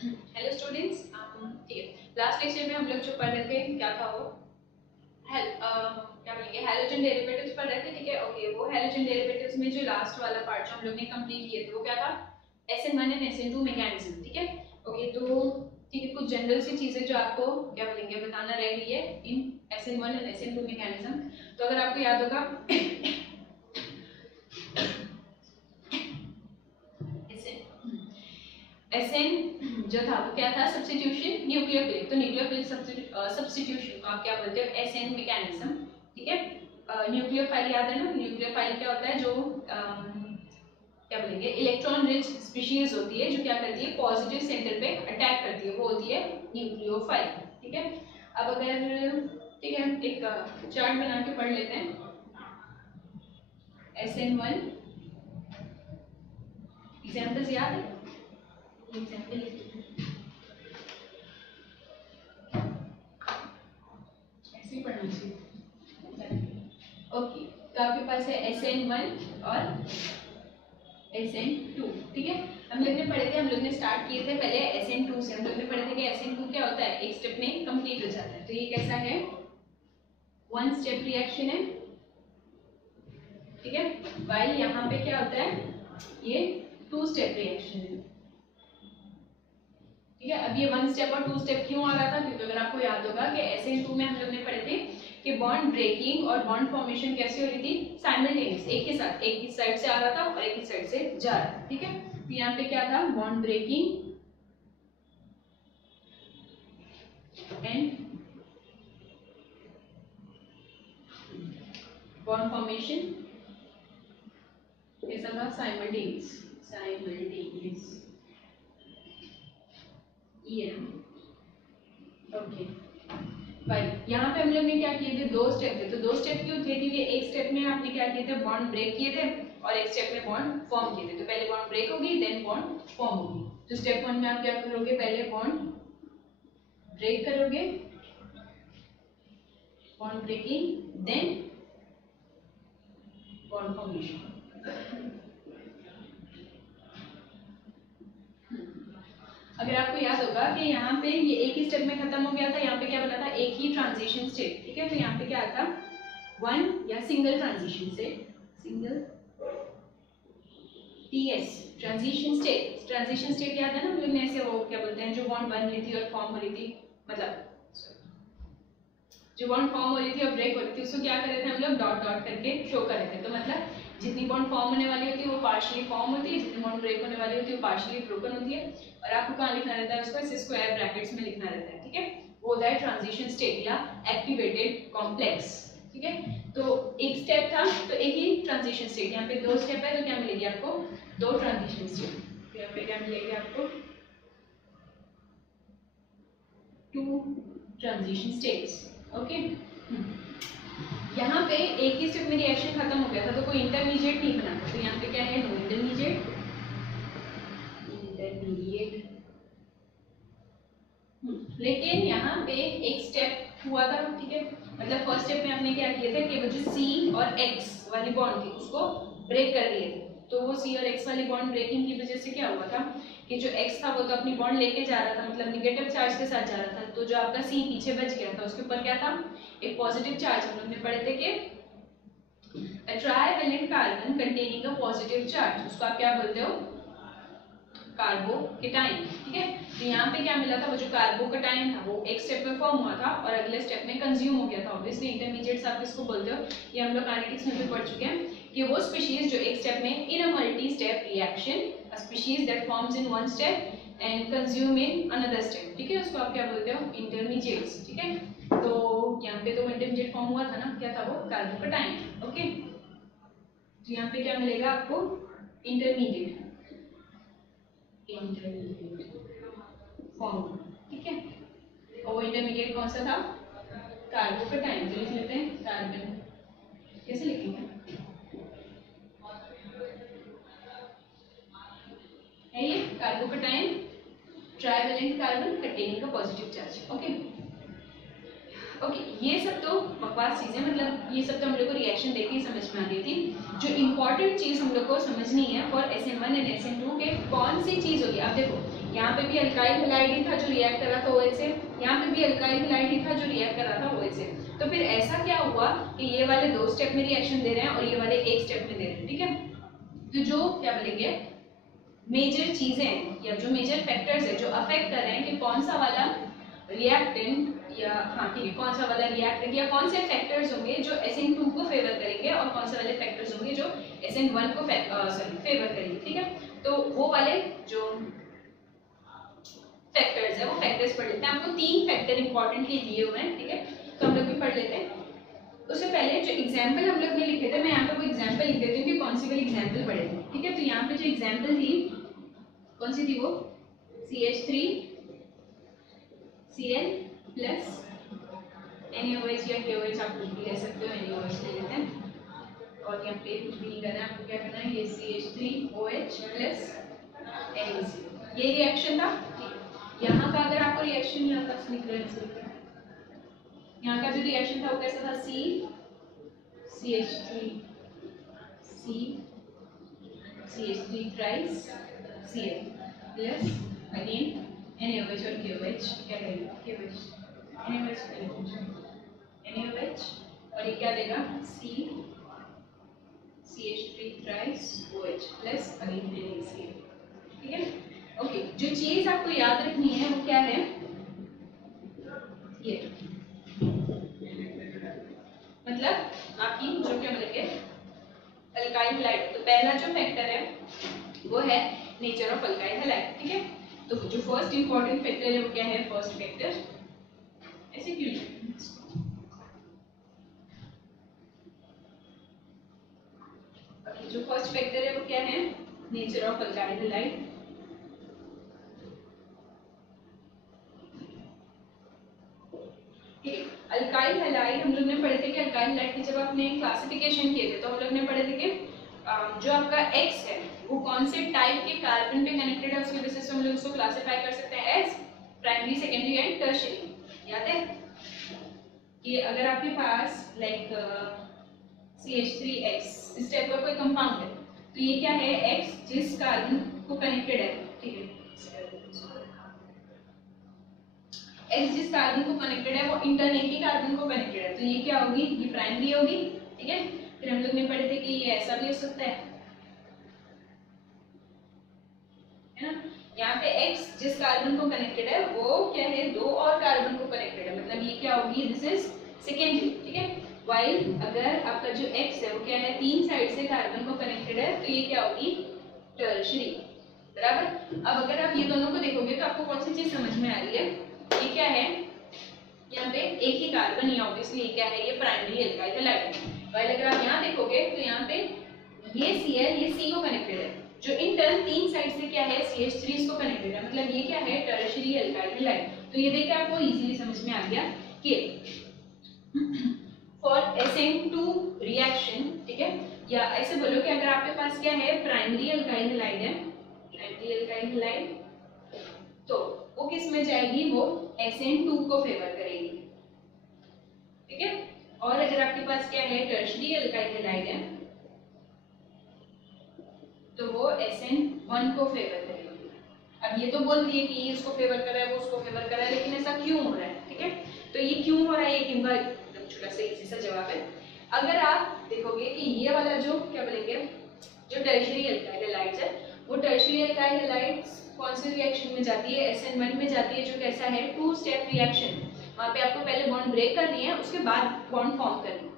Hello students, ठीक है। Last lecture में हम लोग जो पढ़ रहे थे क्या था वो क्या बोलेंगे हैलोजन डेरिवेटिव्स पढ़ रहे थे, ठीक है। ओके, वो हैलोजन डेरिवेटिव्स में जो लास्ट वाला पार्ट जो हम लोग ने कंप्लीट किया था वो क्या था, SN1 एंड SN2 मैकेनिज्म, ठीक है। ओके, तो ठीक है, कुछ जनरल सी चीजें जो आपको क्या बोलेंगे बताना रह गई है इन SN1 एंड SN2 मैकेनिज्म। तो अगर आपको याद होगा SN जो था वो क्या था, सब्स्टिट्यूशन न्यूक्लियोफिलिक। तो न्यूक्लियोफिलिक सब्स्टिट्यूशन को आप क्या बोलते हो, SN मैकेनिज्म, ठीक है। न्यूक्लियोफाइल याद है ना, न्यूक्लियोफाइल क्या होता है, जो क्या बोलेंगे इलेक्ट्रॉन रिच स्पीशीज होती है जो क्या करती है, पॉजिटिव सेंटर पे अटैक करती है, वो होती है न्यूक्लियोफाइल, ठीक है। अब अगर ठीक है एक चार्ट बना के पढ़ लेते हैं। SN1 एग्जाम्पल्स याद है, एग्जाम्पल ऐसे ही पढ़ना चाहिए। ओके, तो आपके पास है SN1 और SN2, ठीक है। हम लोग ने पढ़े थे, हम लोग ने स्टार्ट किए थे पहले SN2 से। हम लोग ने पढ़े थे कि SN2 क्या होता है, एक स्टेप में कंप्लीट हो जाता है। तो ये कैसा है, वन स्टेप रिएक्शन है, ठीक है। वाइल यहाँ पे क्या होता है, ये टू स्टेप रिएक्शन है, ठीक है। अब ये वन स्टेप और टू स्टेप क्यों आ रहा था, क्योंकि अगर आपको याद होगा कि SN2 में हम लोग ने पढ़े थे कि बॉन्ड ब्रेकिंग और बॉन्ड फॉर्मेशन कैसे हो रही थी, साइमल्टेनियस, एक ही साथ, एक ही साइड से आ रहा था और एक ही साइड से जा रहा था, ठीक है। तो यहाँ पे क्या था, bond breaking and bond formation कैसा था, साइमल्टेनियस ओके। भाई यहाँ पे हम लोग ने क्या किए थे, दो स्टेप थे। तो दो स्टेप क्यों थे, क्योंकि एक स्टेप में आपने क्या किए थे, बॉन्ड ब्रेक किए थे और एक स्टेप में बॉन्ड फॉर्म किए थे। तो पहले बॉन्ड ब्रेक होगी देन बॉन्ड फॉर्म होगी। तो स्टेप 1 में आप क्या करोगे, पहले बॉन्ड ब्रेक करोगे, bond breaking then bond formation. अगर आपको याद होगा कि यहाँ पे ये एक ही स्टेप में खत्म हो गया था, यहाँ पे क्या बना था, एक ही ट्रांजिशन स्टेट, ठीक है। तो यहाँ पे क्या आता, वन या single transition state, single TS transition state. Transition state याद है ना, हम लोग ने ऐसे वो क्या बोलते हैं, जो बॉन्ड बन रही थी और फॉर्म हो रही थी, मतलब जो बॉन्ड फॉर्म हो रही थी और ब्रेक हो रही थी, उसको क्या कर रहे थे हम लोग, डॉट डॉट करके शो कर रहे थे। तो मतलब जितनी बॉन्ड फॉर्म होने वाली होती है वो पार्शियली फॉर्म होती है, जितनी बॉन्ड ब्रेक होने वाली होती है वो पार्शियली ब्रोकन होती है। और आपको कहाँ लिखना रहता है, उसको ऐसे स्क्वायर ब्रैकेट्स में लिखना रहता है, ठीक है। वो होता है ट्रांजिशन स्टेट या एक्टिवेटेड कॉम्प्लेक्स, ठीक है। तो एक स्टेप था तो एक ही ट्रांजिशन स्टेट, यहाँ पे दो स्टेप है तो क्या मिलेगी आपको, दो ट्रांजिशन स्टेट। यहाँ पे क्या मिलेगी आपको, टू ट्रांजिशन स्टेट्स, ओके। यहाँ पे एक ही स्टेप में रिएक्शन खत्म हो गया था तो कोई इंटरमीडिएट नहीं बना था। तो यहाँ पे क्या है, नो इंटरमीडिएट, लेकिन यहाँ पे एक स्टेप हुआ था, ठीक है। मतलब फर्स्ट स्टेप में आपने क्या किया था कि वो जो C और X वाली बॉन्ड थी उसको ब्रेक कर दिए थे। तो वो C और X वाली बॉन्ड ब्रेकिंग की वजह से क्या हुआ था कि जो X था वो तो अपनी बॉन्ड लेके जा रहा था, मतलब निगेटिव चार्ज के साथ जा रहा था। तो जो आपका C पीछे बच गया था उसके ऊपर क्या था, एक पॉजिटिव चार्ज। हम लोग ने पढ़े थे कि trivalent carbon containing a positive charge, उसको आप क्या बोलते हो, कार्बोकेटाइन, ठीक है। तो यहाँ पे क्या मिला था, वो जो कार्बोकेटाइन था वो एक स्टेप में फॉर्म हुआ था और अगले स्टेप में कंज्यूम हो गया था। ऑब्वियसली इंटरमीडिएट्स आप किसको बोलते हो, ये हम लोग काइनेटिक्स में भी पढ़ चुके हैं कि वो स्पीशीज जो एक स्टेप में in a multi step reaction, a species that forms in one step and consume in another step, ठीक है, उसको आप क्या बोलते हो, इंटरमीडिएट्स, ठीक है। तो यहाँ पे तो इंटरमीडिएट फॉर्म हुआ था ना, क्या था वो, कार्बोकेटाइन, ओके। तो यहाँ पे क्या मिलेगा आपको, इंटरमीडिएट फॉर्म, ठीक है। और वो इंटरमीडिएट कौन सा था, कार्बोकेटाइन। तो लिख लेते हैं कार्बन, कैसे लिखेंगे, है ये carbocation trivalent carbon containing a positive charge, okay. Okay, ये सब तो बकवास चीजें, मतलब ये सब तो हम लोग को रिएक्शन देख के समझ में आ गई थी। जो इंपॉर्टेंट चीज हम लोग को समझनी है फॉर SN1 एंड SN2 के कौन सी चीज होगी। अब देखो यहाँ पे भी अल्काइल हैलाइड ही था जो रिएक्ट कर रहा था OH से, यहाँ पे भी अल्काइल हैलाइड ही था जो रिएक्ट कर रहा था OH से। तो फिर ऐसा क्या हुआ कि ये वाले 2 स्टेप में रिएक्शन दे रहे हैं और ये वाले 1 स्टेप में दे रहे हैं, ठीक है। तो जो क्या बोलेंगे मेजर चीजें हैं या जो मेजर फैक्टर्स है जो अफेक्ट कर रहे हैं कि कौन सा वाला रिएक्टेंट या ठीक है कौन सा वाला रिएक्टेंट या कौन से फैक्टर्स होंगे जो SN2 को फेवर करेंगे और कौन से वाले फैक्टर्स होंगे जो SN1 को फेवर करेंगे, ठीक है। तो वो वाले जो फैक्टर्स है वो फैक्टर्स पढ़ लेते हैं। आपको 3 फैक्टर इंपॉर्टेंटली दिए हुए हैं, ठीक है, तो हम लोग भी पढ़ लेते हैं। उससे पहले जो एग्जाम्पल हम लोग ने लिखे थे, मैं यहाँ पे वो एग्जाम्पल लिख देती हूँ कि कौन सी वाली एग्जाम्पल पढ़े थे, ठीक है। तो यहाँ पे जो एग्जाम्पल थी कौन सी थी वो CH3 Cl प्लस NaOH या KOH, आप कुछ भी ले सकते हो, NaOH ले लेते हैं। और यहाँ पे कुछ भी नहीं करना है, आपको क्या करना है, ये CH3OH प्लस NaOH, ये रिएक्शन था। यहाँ का अगर आपको रिएक्शन यहाँ तक लिख रहे हैं, यहाँ का जो रिएक्शन था वो कैसा था, CH3 thrice Cl plus again NaOH और KOH, क्या करेंगे NaOH और ये क्या देगा CH3 thrice OH plus again NaCl, ठीक है। ओके, जो चीज आपको याद रखनी है वो क्या है, ये मतलब आपकी जो क्या बोलेंगे अल्काइल हैलाइड। तो पहला जो फैक्टर है वो है नेचर ऑफ अल्काइल हैलाइड, ठीक है। तो जो फर्स्ट इंपॉर्टेंट फैक्टर है वो क्या है, फर्स्ट फैक्टर, ऐसे क्यों जो फर्स्ट फैक्टर है वो क्या है, nature of alkyl halide. Alkyl halide हम लोग ने पढ़े थे कि अल्काइल हैलाइड की जब आपने क्लासिफिकेशन किए थे तो हम लोग ने पढ़े थे कि जो आपका X है वो कौन से टाइप के कार्बन पे कनेक्टेड है, उसके बेसिस पे हम लोग उसको क्लासिफाई कर सकते हैं as primary, secondary and tertiary. याद है कि अगर आपके पास लाइक CH3X इस टाइप का कोई कंपाउंड है तो ये क्या है, X जिस कार्बन को कनेक्टेड है, ठीक है, X जिस कार्बन को कनेक्टेड है वो इंटरनेटली कार्बन को कनेक्टेड है, तो ये क्या होगी, ये प्राइमरी होगी, ठीक है। फिर हम लोग ने पढ़े थे कि ये ऐसा भी हो सकता है ना। यहाँ पे X जिस कार्बन को कनेक्टेड है वो क्या है, 2 और कार्बन को कनेक्टेड है, मतलब ये क्या होगी, दिस इज सेकेंडरी, ठीक है। वाइल अगर आपका जो X है वो क्या है, 3 साइड से कार्बन को कनेक्टेड है तो ये क्या होगी, टर्शियरी, बराबर। अब अगर आप ये दोनों को देखोगे तो आपको कौन सी चीज समझ में आ रही है, ये क्या है, यहाँ पे एक ही कार्बन है, ऑब्वियसली ये क्या है, ये प्राइमरी अल्काइल हैलाइड है। वाइल अगर आप यहाँ देखोगे तो यहाँ पे ये Cl ये C को कनेक्टेड है, जो इन टर्न 3 साइड से क्या है, CH3 इसको कनेक्टेड है, मतलब ये क्या है, टर्शियरी अल्काइल हैलाइड। तो ये देखिए आपको इजीली समझ में आ गया कि फॉर SN2 रिएक्शन, ठीक है, या ऐसे बोलो कि अगर आपके पास क्या है, प्राइमरी अल्काइल हैलाइड है, प्राइमरी अल्काइल हैलाइड, तो वो किस में जाएगी, वो SN2 को फेवर करेगी, ठीक है। और अगर आपके पास क्या है, टर्शियरी अल्काइल हैलाइड है तो वो SN1 को फेवर करेगी। अब ये तो बोल दिए कि ये इसको फेवर कर रहा है वो उसको फेवर कर रहा है, लेकिन ऐसा क्यों हो रहा है, ठीक है। तो ये क्यों हो रहा है, ये क्यों का एकदम छोटा सा इजी सा जवाब है। अगर आप देखोगे कि ये वाला जो क्या बोलेंगे, जो टर्शियरी अल्काइल हैलाइड्स है वो टर्शियरी अल्काइल हैलाइड्स कौन सी रिएक्शन में जाती है, SN1 में जाती है, जो कैसा है, 2 स्टेप रिएक्शन। वहां पे आपको पहले बॉन्ड ब्रेक करनी है, उसके बाद बॉन्ड फॉर्म करनी है।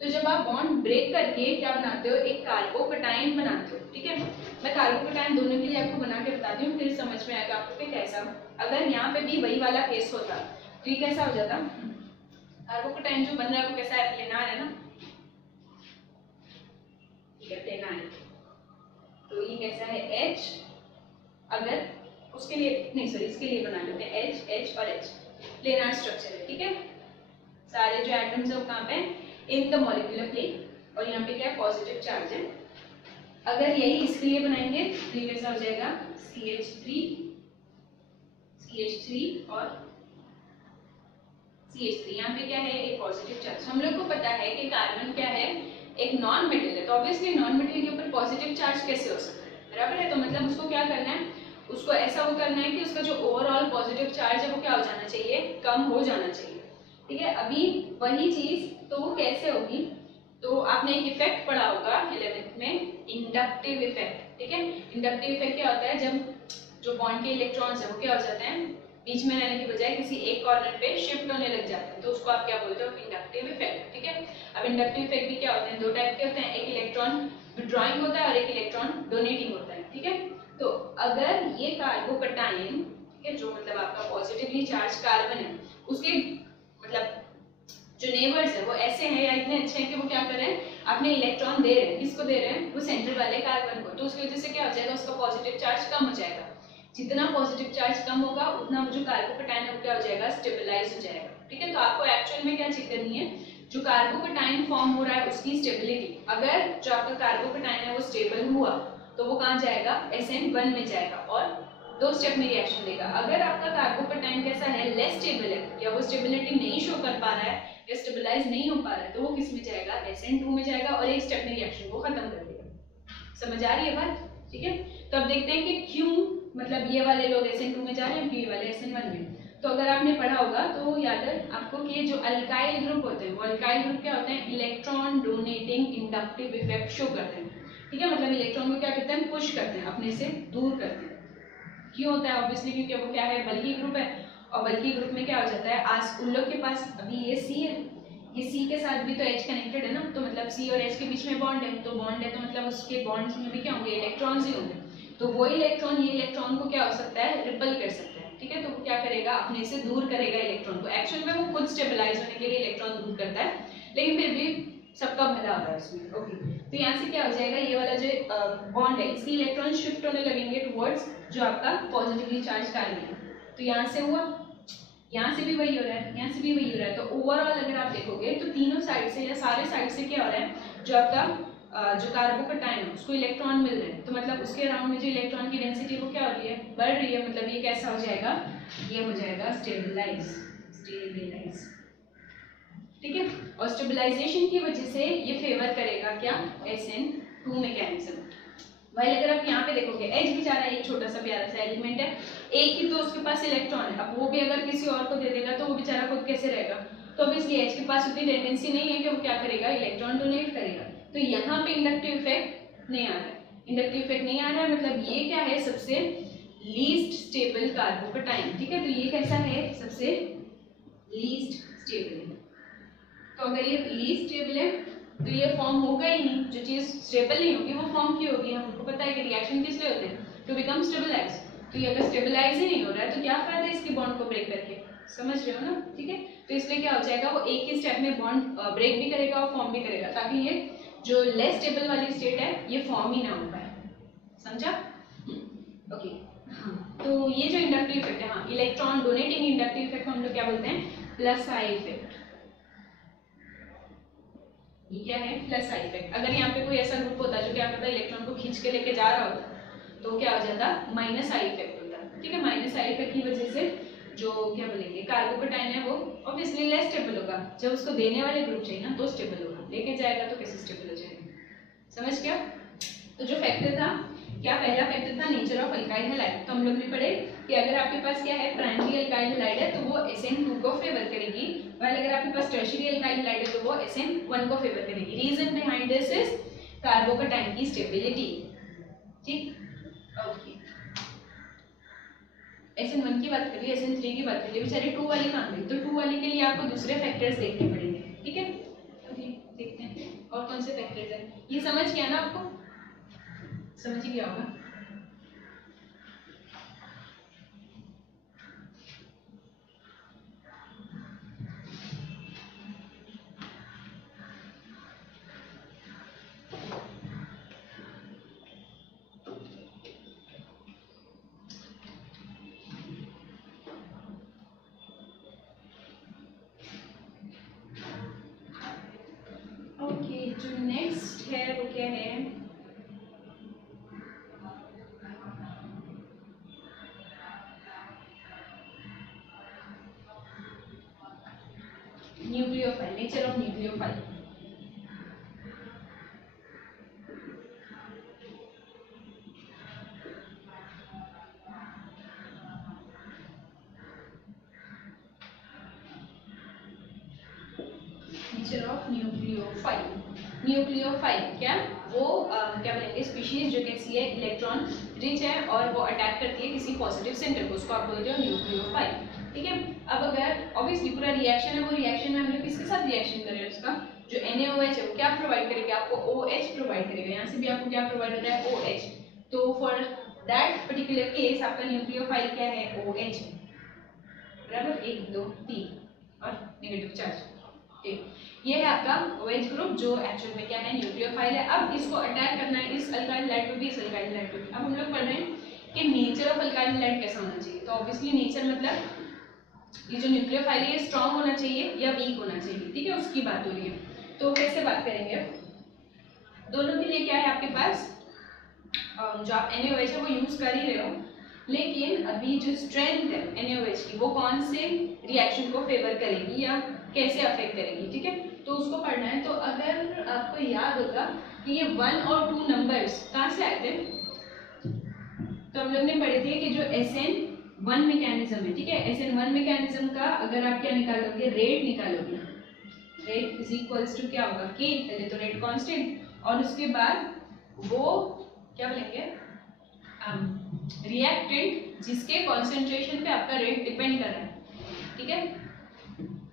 तो जब आप बॉन्ड ब्रेक करके क्या बनाते हो, एक कार्बोकटायन बनाते हो, ठीक है। मैं कार्बोकटायन दोनों के लिए आपको बना के बताती हूँ, फिर समझ में आएगा आपको कि कैसा। अगर यहाँ पे भी वही वाला केस होता तो ये कैसा हो जाता, कार्बोकटायन जो बन रहा है वो कैसा है, प्लेनार है ना, ठीक है, प्लेनार है। तो ये कैसा है, H, अगर उसके लिए नहीं सॉरी इसके लिए बना लेते हैं H और H, प्लेनार स्ट्रक्चर है, ठीक है। सारे जो एटम्स है वो कहाँ पे, इन द मॉलिक्यूलर प्लेन, और यहाँ पे क्या है, पॉजिटिव चार्ज है। अगर यही इसके लिए बनाएंगे तो ये कैसा हो जाएगा, CH3 और CH3, यहाँ पे क्या है, एक पॉजिटिव चार्ज। हम लोग को पता है कि कार्बन क्या है, एक नॉन मेटल है, तो ऑब्वियसली नॉन मेटल के ऊपर पॉजिटिव चार्ज कैसे हो सकता है, बराबर है। तो मतलब उसको क्या करना है, उसको ऐसा वो करना है कि उसका जो ओवरऑल पॉजिटिव चार्ज है वो क्या हो जाना चाहिए, कम हो जाना चाहिए। ठीक है, अभी वही चीज तो वो कैसे होगी, तो आपने एक इफेक्ट पढ़ा होगा 11th में, इंडक्टिव इफेक्ट। ठीक है, इंडक्टिव इफेक्ट क्या होता है, जब जो बॉन्ड के इलेक्ट्रॉन्स है वो क्या हो जाते हैं, बीच में रहने की बजाय किसी एक कॉर्नर पे शिफ्ट होने लग जाते हैं, तो उसको आप क्या बोलते हो, इंडक्टिव इफेक्ट। ठीक है, अब इंडक्टिव इफेक्ट भी क्या होते हैं, दो टाइप के होते हैं, एक इलेक्ट्रॉन विड्रॉइंग होता है और एक इलेक्ट्रॉन डोनेटिंग होता है। ठीक है, तो अगर ये कार्बोकटायन, ठीक है, जो मतलब आपका पॉजिटिवली चार्ज कार्बन है, उसके मतलब जो नेबर्स है वो ऐसे हैं या इतने अच्छे हैं कि वो क्या कर रहे हैं, अपने इलेक्ट्रॉन दे रहे हैं, किसको दे रहे हैं, वो सेंटर वाले कार्बन को, तो उसकी वजह से क्या हो जाएगा, उसका पॉजिटिव चार्ज कम हो जाएगा। जितना पॉजिटिव चार्ज कम होगा उतना वो जो कार्बोकटायन है वो क्या हो जाएगा, स्टेबलाइज हो जाएगा। ठीक है, तो आपको एक्चुअल में क्या चेक करनी है, जो कार्बोकटायन फॉर्म हो रहा है उसकी स्टेबिलिटी। अगर जो आपका कार्बोकटायन है वो स्टेबल हुआ तो वो कहाँ जाएगा, SN1 में जाएगा और 2 स्टेप में रिएक्शन देगा। अगर आपका कार्बोकटायन कैसा है, लेस स्टेबल है या वो स्टेबिलिटी नहीं शो कर पा रहा है या स्टेबलाइज नहीं हो पा रहा है, तो वो किस में जाएगा, SN2 में जाएगा और एक स्टेप में रिएक्शन को खत्म कर देगा। समझ आ रही है बात? ठीक है, तो अब देखते हैं कि क्यों मतलब ये वाले लोग SN2 में जा रहे हैं, ये वाले SN1 में। तो अगर आपने पढ़ा होगा तो याद है आपको कि जो अल्काइल ग्रुप होते हैं, वो अल्काइल ग्रुप क्या होते हैं, electron donating inductive effect show करते हैं। ठीक है, मतलब इलेक्ट्रॉन को क्या करते हैं, पुश करते हैं, अपने से दूर करते हैं। क्यों होता है, ऑब्वियसली क्योंकि वो क्या है, बल्कि ग्रुप है, और बल्कि ग्रुप में क्या हो जाता है, आज उन लोग के पास अभी ये C है, ये C के साथ भी तो H कनेक्टेड है ना, तो मतलब C और H के बीच में बॉन्ड है, तो बॉन्ड है तो मतलब उसके बॉन्ड्स में भी क्या होंगे, इलेक्ट्रॉन्स ही होंगे। तो वो इलेक्ट्रॉन ये इलेक्ट्रॉन को क्या हो सकता है, रिपल कर सकता है। ठीक है, तो वो क्या करेगा, अपने से दूर करेगा इलेक्ट्रॉन को। एक्चुअल में वो खुद स्टेबलाइज होने के लिए इलेक्ट्रॉन दूर करता है, लेकिन फिर भी सबका भला हो रहा है उसमें। ओके, तो यहाँ से क्या हो जाएगा, ये वाला जो बॉन्ड है इसके इलेक्ट्रॉन शिफ्ट होने लगेंगे टुवर्ड्स जो आपका पॉजिटिवली चार्ज कार्बन है। तो यहाँ से हुआ, यहाँ से भी वही हो रहा है, यहाँ से भी वही हो रहा है। तो ओवरऑल अगर आप देखोगे तो तीनों साइड से या सारे साइड से क्या हो रहा है, जो आपका जो कार्बोकटायन है उसको इलेक्ट्रॉन मिल रहे हैं, तो मतलब उसके अराउंड में जो इलेक्ट्रॉन की डेंसिटी वो क्या हो रही है, बढ़ रही है। मतलब ये कैसा हो जाएगा, ये हो जाएगा स्टेबलाइज, स्टेबलाइज। ठीक है, और स्टेबलाइजेशन की वजह से ये फेवर करेगा क्या, SN2 मैकेनिज्म। वही अगर आप यहाँ पे देखोगे, H बेचारा एक छोटा सा प्यारा सा एलिमेंट है, एक ही तो उसके पास इलेक्ट्रॉन है, अब वो भी अगर किसी और को दे देगा तो वो बेचारा खुद कैसे रहेगा। तो ऑब्वियसली H के पास उतनी टेंडेंसी नहीं है कि वो क्या करेगा, इलेक्ट्रॉन डोनेट करेगा। तो यहाँ पे इंडक्टिव इफेक्ट नहीं आ रहा है, इंडक्टिव इफेक्ट नहीं आ रहा है, मतलब ये क्या है, सबसे लीस्ट स्टेबल कार्बोकटायन। ठीक है, तो ये कैसा है, सबसे लीस्ट स्टेबल है। तो अगर ये लीस्ट स्टेबल है तो ये फॉर्म होगा ही नहीं, जो चीज स्टेबल नहीं होगी वो फॉर्म की होगी। हमको पता है कि रिएक्शन किस लिए होते हैं, टू बिकम स्टेबलाइज। तो ये अगर स्टेबलाइज ही नहीं हो रहा है तो क्या फायदा इसके बॉन्ड को ब्रेक करके, समझ रहे हो ना। ठीक है, तो इसलिए क्या हो जाएगा, वो एक ही स्टेप में बॉन्ड ब्रेक भी करेगा और फॉर्म भी करेगा, ताकि ये जो लेस स्टेबल वाली स्टेट है ये फॉर्म ही ना हो पाए। समझा? ओके, हाँ, तो ये जो इंडक्टिव इफेक्ट है, हाँ, इलेक्ट्रॉन डोनेटिंग इंडक्टिव इफेक्ट हम लोग क्या बोलते हैं, प्लस आई इफेक्ट। ये क्या है, प्लस आई इफेक्ट। अगर यहाँ पे कोई ऐसा ग्रुप होता जो क्या करता है, इलेक्ट्रॉन को खींच के लेके जा रहा होता, तो क्या हो जाता, माइनस आई इफेक्ट होता। ठीक है, माइनस आई इफेक्ट की वजह से जो क्या बोलेंगे कार्बोकटायन है वो ऑब्वियसली लेस स्टेबल होगा। जब उसको देने वाले ग्रुप चाहिए ना तो स्टेबल होगा, लेके जाएगा तो कैसे स्टेबल हो जाएगा। समझ गया? तो जो फैक्टर था, क्या पहला फैक्टर था, नेचर ऑफ अल्काइल हैलाइड। तो हम लोग ने पढ़े कि अगर आपके पास क्या है, प्राइमरी अल्काइल हैलाइड है तो वो SN2 को फेवर करेगी, while अगर आपके पास टर्शियरी अल्काइल हैलाइड है तो वो SN1 को फेवर करेगी। Reason behind this is carbocation की स्टेबिलिटी। ठीक, ओके, SN1 की बात करिए, SN3 की बात करिए, बेचारे 2 वाले कहाँ गए, तो 2 वाले के लिए आपको दूसरे फैक्टर्स देखने पड़ेंगे। ठीक है, ओके, देखते हैं और कौन से फैक्टर्स हैं। ये समझ गया ना, आपको समझ ही गया होगा। ओके, जो नेक्स्ट है वो क्या है, nucleophile, nature of nucleophile. Nucleophile. Nucleophile क्या वो क्या बोलेंगे स्पीशीज जो कैसी है इलेक्ट्रॉन रिच है और वो अटैक करती है किसी पॉजिटिव सेंटर को, उसको आप बोलते हो न्यूक्लियोफाइल। ठीक है, अब अगर ऑब्वियसली पूरा रिएक्शन है, वो रिएक्शन में हम लोग किसके साथ रिएक्शन कर रहे हैं, उसका जो NaOH है वो क्या प्रोवाइड करेगा आपको, OH प्रोवाइड करेगा। यहाँ से भी आपको क्या प्रोवाइड होता है, OH। तो फॉर दैट पर्टिकुलर केस आपका न्यूक्लियोफाइल क्या है, OH बराबर 1 2 3 और नेगेटिव चार्ज। ठीक, ये है आपका OH ग्रुप जो एक्चुअल में क्या है, न्यूक्लियोफाइल है। अब इसको अटैक करना है इस अल्काइल हैलाइड पे भी, इस अल्काइल हैलाइड पे भी। अब हम लोग पढ़ रहे हैं कि नेचर ऑफ अल्काइल हैलाइड कैसा होना चाहिए। तो ऑब्वियसली नेचर मतलब ये जो न्यूक्लियोफाइल है ये स्ट्रांग होना चाहिए या वीक होना चाहिए। ठीक है, उसकी बात हो रही है। तो कैसे बात करेंगे, दोनों के लिए क्या है आपके पास, जो आप NaOH है वो यूज कर ही रहे हो, लेकिन अभी जो स्ट्रेंथ है NaOH की वो कौन से रिएक्शन को फेवर करेगी या कैसे अफेक्ट करेगी। ठीक है, तो उसको पढ़ना है। तो अगर आपको याद होगा कि ये 1 और 2 नंबर्स कहाँ से आए थे, तो हम लोग ने पढ़े थे कि जो SN1 मैकेनिज्म है, ठीक है, SN1 मैकेनिज्म का अगर आप क्या निकालोगे, रेट निकालोगे, रेट इज इक्वल्स टू क्या होगा, K, पहले तो रेट कांस्टेंट, और उसके बाद वो क्या बोलेंगे रिएक्टेंट जिसके कॉन्सेंट्रेशन पे आपका रेट डिपेंड कर रहा है। ठीक है,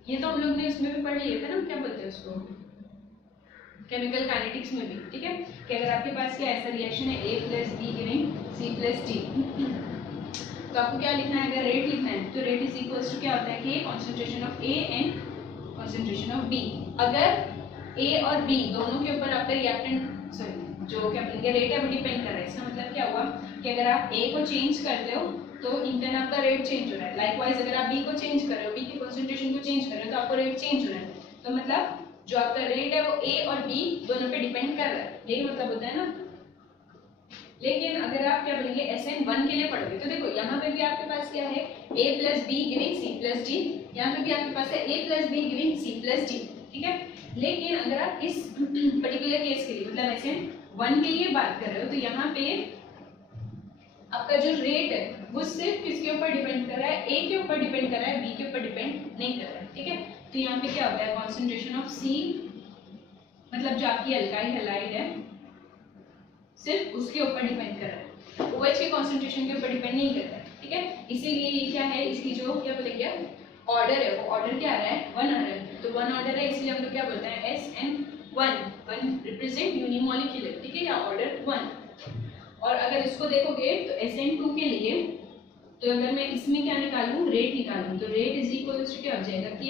ये तो हम लोग ने इसमें भी पढ़ लिया था ना, क्या बोलते हैं उसको, केमिकल काइनेटिक्स में भी। ठीक है, कि अगर आपके पास क्या ऐसा रिएक्शन है A + B giving C + D, तो आपको क्या लिखना है, अगर रेट लिखना है तो रेट इज इक्वल्स टू क्या होता है, कि concentration of A and concentration of B। अगर A और B दोनों के ऊपर आपका रिएक्टेंट सॉरी जो क्या बोलेंगे रेट है वो डिपेंड कर रहा है। इसका मतलब क्या हुआ कि अगर आप A को चेंज करते हो तो इंटरन आपका रेट चेंज हो रहा है। लाइकवाइज अगर आप B को चेंज कर रहे हो, B की कॉन्सेंट्रेशन को चेंज कर रहे हो तो आपको रेट चेंज हो रहा है। तो मतलब जो आपका रेट है वो A और B दोनों पे डिपेंड कर रहा है, यही मतलब होता है ना। लेकिन अगर आप क्या बोलेंगे SN1 के लिए पढ़ोगे तो देखो यहाँ पे भी आपके पास क्या है, A + B giving C + D, यहाँ पे भी आपके पास है A + B giving C + D। ठीक है, लेकिन अगर आप इस पर्टिकुलर केस के लिए मतलब SN1 के लिए बात कर रहे हो तो यहाँ पे आपका जो रेट है वो सिर्फ किसके ऊपर डिपेंड कर रहा है, A के ऊपर डिपेंड कर रहा है, B के ऊपर डिपेंड नहीं कर रहा है। ठीक है, तो यहाँ पे क्या होता है, कॉन्सेंट्रेशन ऑफ C मतलब जो आपकी अल्काइल हैलाइड है सिर्फ उसके ऊपर डिपेंड कर रहा है, OH के कॉन्सेंट्रेशन के ऊपर डिपेंड नहीं कर रहा है। ठीक है, इसीलिए ये क्या है, इसकी जो क्या बोलेंगे ऑर्डर है वो ऑर्डर क्या आ रहा है, 1 आ रहा है। तो 1 ऑर्डर है इसलिए हम लोग क्या बोलते हैं SN1, 1 रिप्रेजेंट यूनिमोलिक्यूलर। ठीक है, या ऑर्डर 1। और अगर इसको देखोगे तो SN2 के लिए तो अगर मैं इसमें क्या निकालूं, रेट निकालूं, तो रेट इज इक्वल टू क्या हो जाएगा, K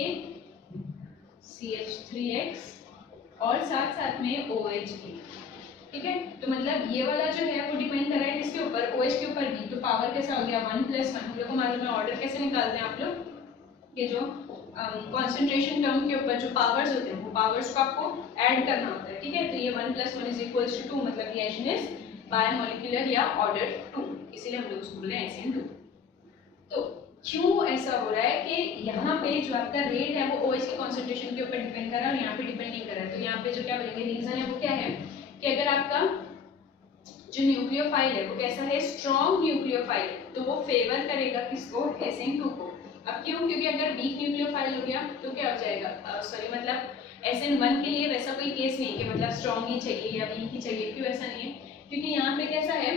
CH3X और साथ साथ में OH की। ठीक है, तो मतलब ये वाला जो है वो डिपेंड कर रहा है किसके ऊपर, OH के ऊपर भी। तो पावर कैसा हो गया 1 + 1। हम लोग को मालूम है ऑर्डर कैसे निकालते हैं आप लोग, ये जो कंसंट्रेशन टर्म के ऊपर जो पावर्स होते हैं वो पावर्स को आपको ऐड करना होता है। ठीक है, तो ये 1 + 1 = 2 मतलब रिएक्शन इज बायोमोलिक्यूलर या ऑर्डर 2, इसीलिए हम लोग उसको बोल रहे हैं SN2। तो क्यों ऐसा हो रहा है कि यहाँ पे जो आपका रेट है वो OH के कंसंट्रेशन के ऊपर डिपेंड कर रहा है और यहाँ पे डिपेंड नहीं कर रहा है। तो यहाँ पे जो क्या बोलेंगे रीजन है वो क्या है कि अगर आपका जो न्यूक्लियोफाइल है वो कैसा है, स्ट्रॉन्ग न्यूक्लियोफाइल, तो वो फेवर करेगा किसको, SN2 को। अब क्यों, क्योंकि अगर वीक न्यूक्लियोफाइल हो गया तो क्या हो जाएगा, सॉरी मतलब SN1 के लिए वैसा कोई केस नहीं कि मतलब स्ट्रॉन्ग ही चाहिए या वीक ही चाहिए। क्यों ऐसा नहीं है, क्योंकि यहाँ पे कैसा है,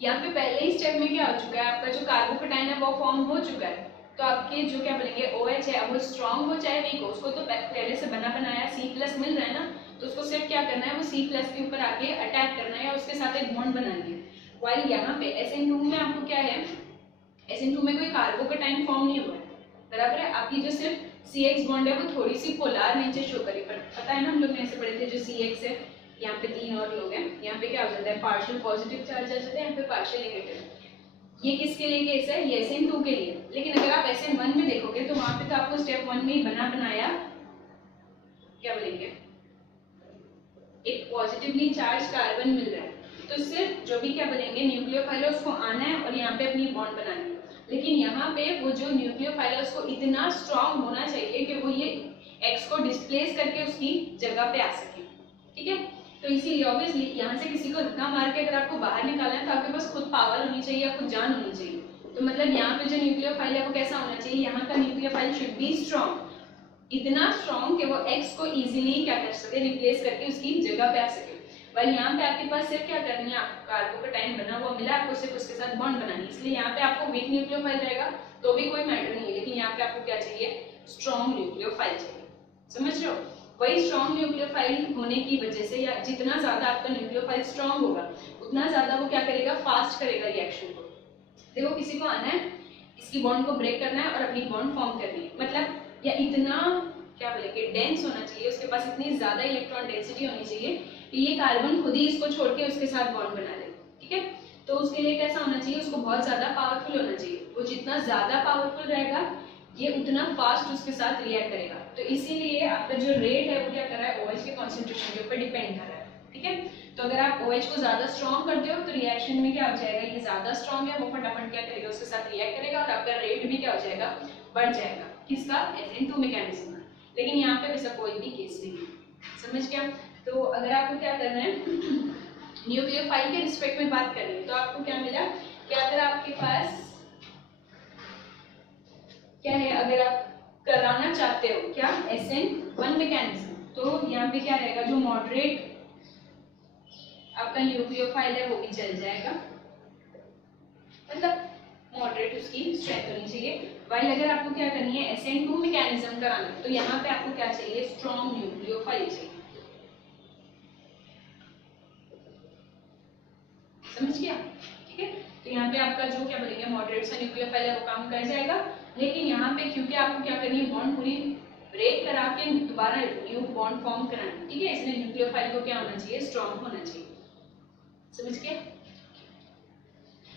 यहाँ पे पहले ही स्टेप में क्या हो चुका है, आपका जो कार्बोकेटाइन है वो फॉर्म हो चुका है। तो आपके जो क्या बोलेंगे OH है वो स्ट्रॉन्ग हो चाहे वीक हो, उसको तो पहले से बना बनाया C+ मिल रहा है ना, तो उसको सिर्फ क्या करना है, वो C+ के ऊपर आके अटैक करना है या उसके साथ एक बॉन्ड बनाना है। वाइल यहाँ पे SN2 में आपको क्या है, SN2 में कोई कार्बोकेटाइन फॉर्म नहीं हुआ है, बराबर है। आपकी जो सिर्फ CX बॉन्ड है वो थोड़ी सी पोलर नेचर शो करी, पर पता है ना हम लोग ने ऐसे पढ़े थे, जो CX है यहाँ पे 3 और लोग हैं, यहाँ पे क्या हो जाता है पार्शियल पॉजिटिव चार्ज आ जाता है, यहाँ पे पार्शियल नेगेटिव। ये किसके लिए केस है, ये SN2 के लिए। लेकिन अगर आप SN1 में देखोगे तो वहां पे तो आपको स्टेप 1 में ही बना बनाया क्या बोलेंगे एक पॉजिटिवली चार्ज कार्बन मिल रहा है। तो सिर्फ जो भी क्या बोलेंगे न्यूक्लियोफाइल है उसको आना है और यहाँ पे अपनी बॉन्ड बनानी है। लेकिन यहाँ पे वो जो न्यूक्लियोफाइल है उसको इतना स्ट्रांग होना चाहिए कि वो ये X को डिस्प्लेस करके उसकी जगह पे आ सके। ठीक है, तो इसीलिए ऑब्वियसली यहाँ से किसी को धक्का मार के अगर आपको बाहर निकालना है तो आपके पास खुद पावर होनी चाहिए या खुद जान होनी चाहिए। तो मतलब यहाँ पे जो न्यूक्लियोफाइल है वो कैसा होना चाहिए, यहाँ का न्यूक्लियोफाइल शुड बी स्ट्रांग। इतना स्ट्रॉन्ग कि वो X को इजीली क्या कर सके, रिप्लेस करके उसकी जगह पे आ सके। वही यहाँ पे आपके पास सिर्फ क्या करनी है, कार्बोकेटाइन बना हुआ मिला, आपको सिर्फ उसके साथ बॉन्ड बनानी है, इसलिए यहाँ पे आपको वीक न्यूक्लियोफाइल रहेगा तो भी कोई मैटर नहीं है, लेकिन यहाँ पे आपको क्या चाहिए, स्ट्रॉन्ग न्यूक्लियोफाइल चाहिए। समझ रहे हो? वही स्ट्रॉन्ग न्यूक्लियोफाइल होने की वजह से, या जितना ज्यादा आपका न्यूक्लियोफाइल स्ट्रॉन्ग होगा उतना ज्यादा वो क्या करेगा, फास्ट करेगा रिएक्शन को। देखो किसी को आना है, इसकी बॉन्ड को ब्रेक करना है और अपनी बॉन्ड फॉर्म करनी है, मतलब या इतना क्या बोलेंगे डेंस होना चाहिए, उसके पास इतनी ज्यादा इलेक्ट्रॉन डेंसिटी होनी चाहिए कि ये कार्बन खुद ही इसको छोड़ के उसके साथ बॉन्ड बना ले। ठीक है, तो उसके लिए कैसा होना चाहिए, उसको बहुत ज्यादा पावरफुल होना चाहिए। वो जितना ज्यादा पावरफुल रहेगा ये उतना फास्ट उसके साथ रिएक्ट करेगा। तो इसीलिए आपका जो रेट है वो क्या कर रहा है, OH के कॉन्सेंट्रेशन के ऊपर डिपेंड कर रहा है। ठीक है, तो अगर आप OH को ज्यादा स्ट्रॉन्ग करते हो तो रिएक्शन में क्या हो जाएगा, ये ज्यादा स्ट्रॉन्ग है, वो फटाफट क्या करेगा, उसके साथ रिएक्ट करेगा और आपका रेट भी क्या हो जाएगा, बढ़ जाएगा। किसका, SN2 मैकेनिज्म का। लेकिन यहाँ पे वैसा कोई भी केस नहीं है। समझ गया? तो अगर आपको क्या करना है, न्यूक्लियोफाइल के रिस्पेक्ट में बात करनी है, तो आपको क्या मिला कि अगर आपके पास क्या है, अगर आप कराना चाहते हो क्या, SN1 मैकेनिज्म, तो यहाँ पे क्या रहेगा, जो मॉडरेट आपका न्यूक्लियोफाइल है वो भी चल जाएगा, मतलब मॉडरेट उसकी स्ट्रेंथ होनी चाहिए। वाइल अगर आपको क्या करनी है, SN2 मैकेनिज्म कराना है, तो यहाँ पे आपको क्या चाहिए, स्ट्रॉन्ग न्यूक्लियोफाइल चाहिए। समझ गया? ठीक है, तो यहाँ पे आपका जो क्या बोलेंगे मॉडरेट सा न्यूक्लियोफाइल है वो काम कर जाएगा, लेकिन यहाँ पे क्योंकि आपको क्या करनी है, बॉन्ड पूरी ब्रेक करा के दोबारा न्यू बॉन्ड फॉर्म कराना है। ठीक है, इसलिए न्यूक्लियोफाइल को क्या होना चाहिए, स्ट्रॉन्ग होना चाहिए। समझ गया?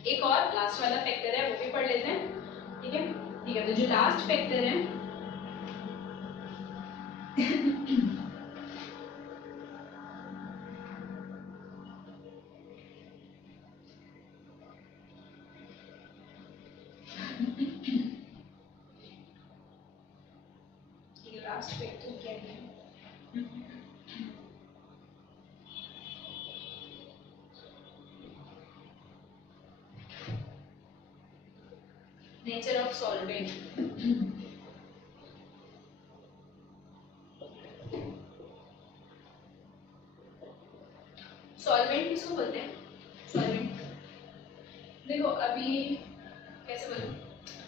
एक और लास्ट वाला फैक्टर है वो भी पढ़ लेते हैं। ठीक है, ठीक है, तो जो लास्ट फैक्टर है लास्ट फैक्टर क्या है, नेचर ऑफ सॉल्वेंट। सॉल्वेंट किसको बोलते हैं, सॉल्वेंट देखो अभी कैसे बोलूं।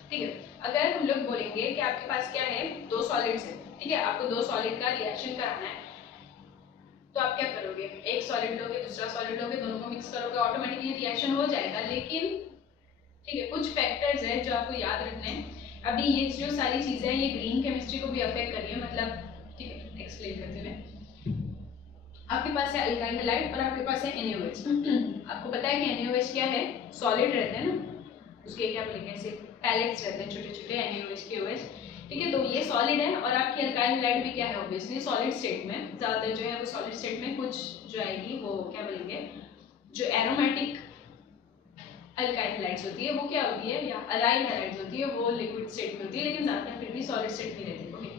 ठीक है, अगर हम लोग बोलेंगे कि आपके पास क्या है, दो सॉलिड्स है, ठीक है, आपको दो सॉलिड का रिएक्शन कराना है, तो आप क्या करोगे, एक सॉलिड लोगे, दूसरा सॉलिड लोगे, दोनों को मिक्स करोगे, ऑटोमेटिकली रिएक्शन हो जाएगा। लेकिन ठीक है, कुछ फैक्टर्स हैं जो आपको याद रखने हैं। अभी ये जो सारी चीजें हैं ये ग्रीन केमिस्ट्री को भी अफेक्ट कर रही है, मतलब ठीक है एक्सप्लेन करते हैं। आपके पास है अल्काइल हैलाइड और आपके पास है NaOH। आपको पता है कि NaOH क्या है, सॉलिड रहते हैं ना, उसके क्या बोलेंगे ऐसे पैलेट्स रहते हैं छोटे छोटे NaOH के OH। ठीक है, तो ये सॉलिड है और आपकी अल्काइल हैलाइड भी क्या है, ऑब्वियसली सॉलिड स्टेट में, ज्यादातर जो है वो सॉलिड स्टेट में, कुछ जो आएगी वो क्या बोलेंगे, जो एरोमेटिक अल्काइल हैलाइड्स होती है वो क्या होती है, या अलाइल हैलाइड्स होती है वो लिक्विड स्टेट में होती है, लेकिन ज्यादातर फिर भी सॉलिड स्टेट में रहती है। ओके,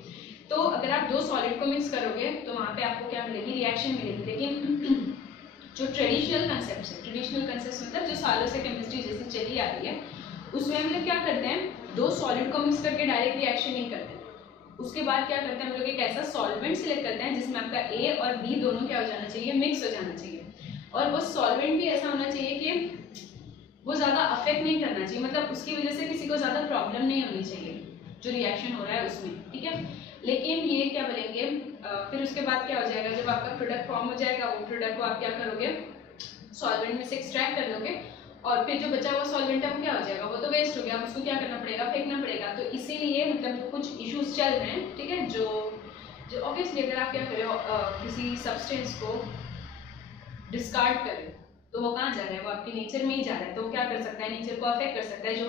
तो अगर आप दो सॉलिड को मिक्स करोगे तो वहां पे आपको क्या मिलेगी, रिएक्शन मिलेगी। लेकिन जो ट्रेडिशनल कंसेप्ट है, ट्रेडिशनल कंसेप्ट मतलब जो सालों से केमिस्ट्री जैसे चली आ रही है, उसमें हम लोग क्या करते हैं, दो सॉलिड को मिक्स करके डायरेक्ट रिएक्शन नहीं करते। उसके बाद क्या करते हैं, हम लोग एक ऐसा सॉल्वेंट सिलेक्ट करते हैं जिसमें आपका A और B दोनों क्या हो जाना चाहिए, मिक्स हो जाना चाहिए, और वो सॉल्वेंट भी ऐसा होना चाहिए कि वो ज्यादा अफेक्ट नहीं करना चाहिए, मतलब उसकी वजह से किसी को ज्यादा प्रॉब्लम नहीं होनी चाहिए जो रिएक्शन हो रहा है उसमें। ठीक है, लेकिन ये क्या बोलेंगे, फिर उसके बाद क्या हो जाएगा, जब आपका प्रोडक्ट फॉर्म हो जाएगा, वो प्रोडक्ट को आप क्या करोगे, सॉल्वेंट में से एक्सट्रैक्ट कर लोगे, और फिर जो बचा हुआ सॉल्वेंट है वो क्या हो जाएगा, वो तो वेस्ट हो गया, उसको क्या करना पड़ेगा, फेंकना पड़ेगा। तो इसीलिए मतलब कुछ इश्यूज चल रहे हैं। ठीक है, जो ऑब्वियसली अगर आप क्या करें, किसी सब्सटेंस को डिस्कार्ड करें तो वो कहाँ जा रहा है, वो आपके नेचर में ही जा रहा है, तो क्या कर सकता है, नेचर को अफेक्ट कर सकता है, जो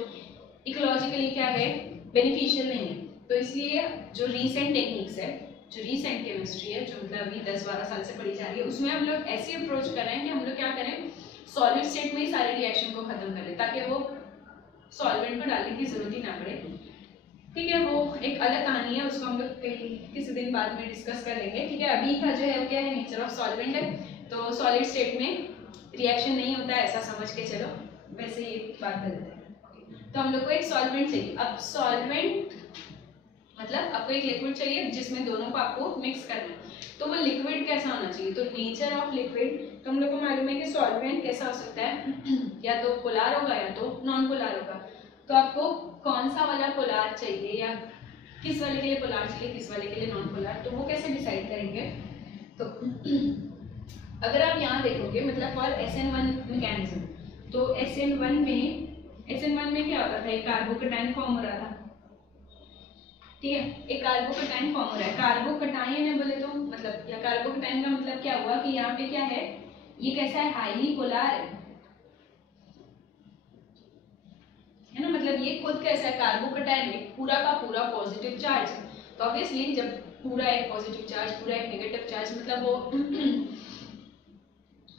इकोलॉजिकली क्या है, बेनिफिशियल नहीं है। तो इसलिए जो रीसेंट टेक्निक्स है, जो रीसेंट केमिस्ट्री है, जो मतलब अभी 10-12 साल से पढ़ी जा रही है, उसमें हम लोग ऐसी अप्रोच कर रहे हैं कि हम लोग क्या करें, सॉलिड स्टेट में ही सारे रिएक्शन को खत्म करें, ताकि वो सॉल्वेंट को डालने की जरूरत ही ना पड़े। ठीक है, वो एक अलग कहानी है, उसको हम लोग किसी दिन बाद में डिस्कस कर लेंगे। ठीक है, अभी का जो है क्या है, नेचर ऑफ सॉल्वेंट है, तो सॉलिड स्टेट में रिएक्शन नहीं होता है ऐसा समझ के चलो, वैसे ही बात कर लेते हैं। तो हम लोग को एक सॉल्वेंट चाहिए। अब सॉल्वेंट मतलब आपको एक लिक्विड चाहिए जिसमें दोनों को आपको मिक्स करना है, तो वो लिक्विड कैसा होना चाहिए? तो नेचर ऑफ लिक्विड, तो हम लोग को मालूम है कि सॉल्वेंट कैसा हो सकता है या तो पोलार होगा या तो नॉन पोलार होगा। तो आपको कौन सा वाला पोलार चाहिए या किस वाले के लिए पोलार चाहिए, किस वाले के लिए नॉन पोलार, तो वो कैसे डिसाइड करेंगे? तो अगर आप यहाँ देखोगे मतलब फॉर SN1 मैकेनिज्म, तो SN1 में क्या होता था? एक कार्बोकटायन फॉर्म हो रहा था, ठीक है, एक कार्बोकटायन फॉर्म हो रहा है। कार्बोकटायन है बोले तो मतलब, या कार्बोकटायन का मतलब क्या हुआ कि यहाँ पे क्या है, ये कैसा है? हाईली पोलार है ना, मतलब ये खुद कैसा है? कार्बोकटायन है, पूरा का पूरा पॉजिटिव चार्ज है। तो ऑब्वियसली जब पूरा एक पॉजिटिव चार्ज, पूरा एक नेगेटिव चार्ज, मतलब वो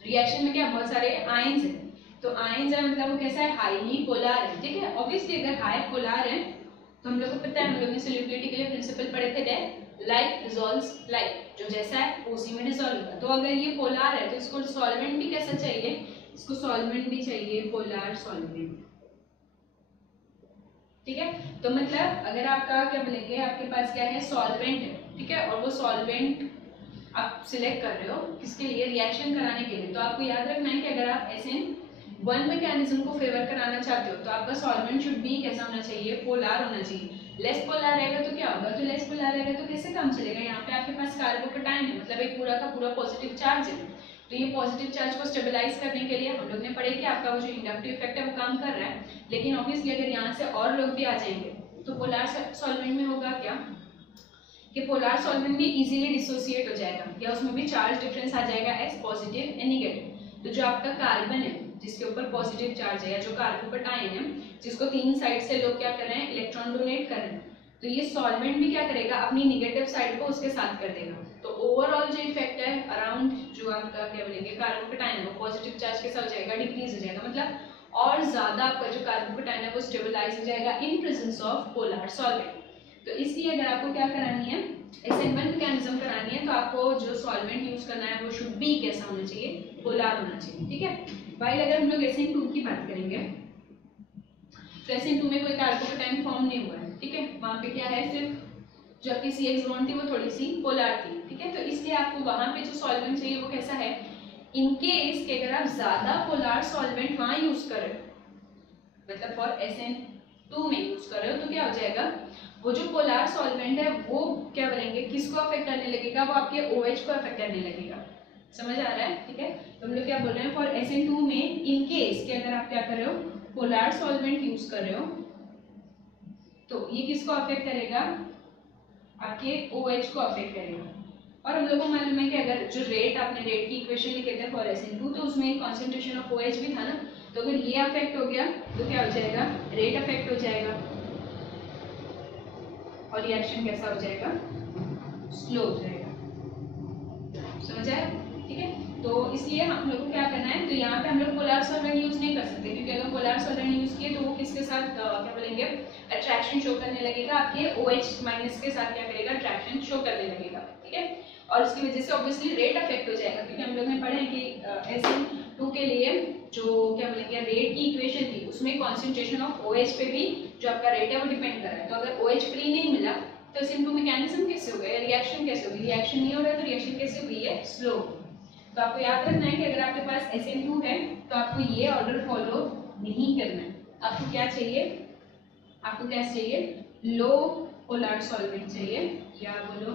रिएक्शन में क्या बहुत सारे आयंस है, तो आयंस है मतलब वो कैसा है? हाईली पोलार है, ठीक है। ऑब्वियसली अगर हाई पोलार है तो हम लोग को पता है, हम लोग ने सॉल्युबिलिटी के लिए प्रिंसिपल पढ़े थे, लाइक डिसॉल्व्स लाइक, जो जैसा है उसी में डिसॉल्व होगा। तो अगर ये पोलार है तो इसको सॉल्वेंट भी कैसा चाहिए? इसको सॉल्वेंट भी चाहिए, पोलार सॉल्वेंट, ठीक है। तो मतलब अगर आपका क्या बोलेंगे, आपके पास क्या है? सॉल्वेंट है, ठीक है, और वो सॉल्वेंट आप सिलेक्ट कर रहे हो किसके लिए? रिएक्शन कराने के लिए। तो आपको याद रखना है कि अगर आप SN1 मैकेनिज्म को फेवर कराना चाहते हो तो आपका सॉल्वेंट शुड भी कैसा होना चाहिए? पोलार होना चाहिए। लेस पोलार रहेगा तो क्या होगा? तो लेस पोलार रहेगा तो कैसे काम चलेगा? यहाँ पे आपके पास कार्बोकटायन है, मतलब एक पूरा का पूरा पॉजिटिव चार्ज है, तो ये पॉजिटिव चार्ज को स्टेबलाइज करने के लिए हम लोग ने पढ़े कि आपका वो जो इंडक्टिव इफेक्ट है वो काम कर रहा है। लेकिन ऑब्वियसली अगर यहाँ से और लोग भी आ जाएंगे तो पोलार सॉल्वेंट में होगा क्या कि पोलार सॉल्वेंट भी इजीली डिसोसिएट हो जाएगा, या उसमें भी चार्ज डिफरेंस आ जाएगा एज पॉजिटिव एंड नेगेटिव। तो जो आपका कार्बन है जिसके ऊपर पॉजिटिव चार्ज है, या जो कार्बोकटायन है जिसको तीन साइड से लोग क्या कर रहे हैं? इलेक्ट्रॉन डोनेट कर रहे हैं, तो ये सॉल्वेंट भी क्या करेगा? अपनी नेगेटिव साइड को उसके साथ कर देगा। तो ओवरऑल जो इफेक्ट है अराउंड जो आपका क्या बोलेंगे कार्बोकटायन है वो पॉजिटिव चार्ज के साथ हो जाएगा, डिक्रीज हो जाएगा, मतलब और ज्यादा आपका जो कार्बोकटायन है वो स्टेबलाइज हो जाएगा in presence of polar solvent. तो इसलिए अगर आपको क्या करानी है? SN1 मैकेनिज्म करानी है तो आपको जो सॉल्वेंट यूज करना है वो शुड बी कैसा होना चाहिए? पोलार होना चाहिए, ठीक है। वाइल अगर हम लोग SN2 की बात करेंगे तो SN2 में कोई कार्बोकटायन फॉर्म नहीं हुआ है, ठीक है, वहां पे क्या है? सिर्फ जो आपकी CH बॉन्ड थी वो थोड़ी सी पोलार थी, ठीक है। तो इसलिए आपको वहां पे जो सॉल्वेंट चाहिए वो कैसा है? इन केस कि अगर आप ज्यादा पोलार सॉल्वेंट वहां यूज कर रहे हो, मतलब फॉर SN2 में यूज कर रहे हो, तो क्या हो जाएगा? वो जो पोलार सॉल्वेंट है वो क्या बोलेंगे किसको अफेक्ट करने लगेगा? वो आपके OH को अफेक्ट करने लगेगा। समझ आ रहा है, ठीक है। तो हम लोग क्या बोल रहे हैं? फॉर SN2 में इन केस कि अगर आप क्या कर रहे हो? पोलार सॉल्वेंट यूज कर रहे हो, तो ये किसको अफेक्ट करेगा? आपके OH को अफेक्ट करेगा। और हम लोगों को मालूम है कि अगर जो रेट आपने रेट की इक्वेशन लिखे थे फॉर SN2, तो उसमें कॉन्सेंट्रेशन ऑफ OH भी था ना, तो अगर ये अफेक्ट हो गया तो क्या हो जाएगा? रेट अफेक्ट हो जाएगा और रिएक्शन कैसा हो जाएगा? स्लो हो जाएगा। समझ आया, ठीक है। तो इसलिए हम लोग को क्या करना है? तो यहाँ पे हम लोग पोलार सॉल्वेंट यूज नहीं कर सकते, क्योंकि अगर पोलार सॉल्वेंट यूज किए तो वो किसके साथ क्या बोलेंगे अट्रैक्शन शो करने लगेगा, आपके OH माइनस के साथ क्या करेगा? अट्रैक्शन शो करने लगेगा, ठीक है। और उसकी वजह से ऑब्वियसली रेट अफेक्ट हो जाएगा, क्योंकि हम लोग ने पढ़े हैं कि SN2 के लिए जो क्या बोलेंगे रेट की इक्वेशन थी उसमें कॉन्सेंट्रेशन ऑफ OH पे भी जो आपका रेट है वो डिपेंड कर रहा है। तो अगर OH फ्री नहीं मिला तो SN2 मैकेनिज्म कैसे हो गया? रिएक्शन कैसे होगी? रिएक्शन नहीं हो रहा है तो रिएक्शन कैसे हुई है? स्लो। तो आपको याद रखना है कि अगर आपके पास SN2 है तो आपको ये ऑर्डर फॉलो नहीं करना है। आपको क्या चाहिए? आपको क्या चाहिए? लो पोलर सॉल्वेंट चाहिए, या बोलो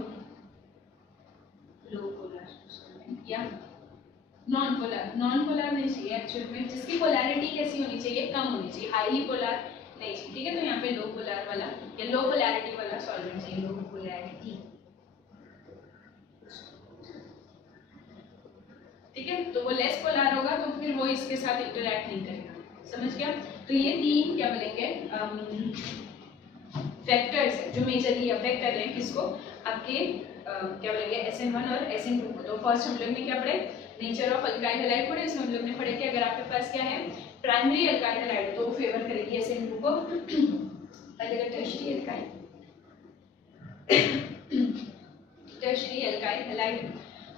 लो पोलर सॉल्वेंट, या नॉन पोलर नहीं चाहिए एक्चुअल में, जिसकी पोलैरिटी कैसी होनी चाहिए? कम होनी चाहिए, हाईली पोलर नहीं चाहिए, ठीक है। तो यहाँ पे लो पोलर वाला या लो पोलैरिटी वाला सॉल्वेंट चाहिए, लो पोलैरिटी, ठीक है। तो वो लेस पोलर होगा तो फिर वो इसके साथ इंटरैक्ट नहीं करेगा, समझ गया। तो ये तीन क्या बोलेंगे फैक्टर्स है जो मेजरली अफेक्ट कर रहे हैं किसको? आपके क्या बोलेंगे SN1 और SN2 को। तो फर्स्ट हम लोग ने क्या पढ़े? नेचर ऑफ अल्काइल हैलाइड पढ़े। इसमें हम लोग ने पढ़े कि अगर आपके पास क्या है प्राइमरी अल्काइल हैलाइड तो वो फेवर करेगी SN2 को, अगर टर्शियरी अल्काइल हैलाइड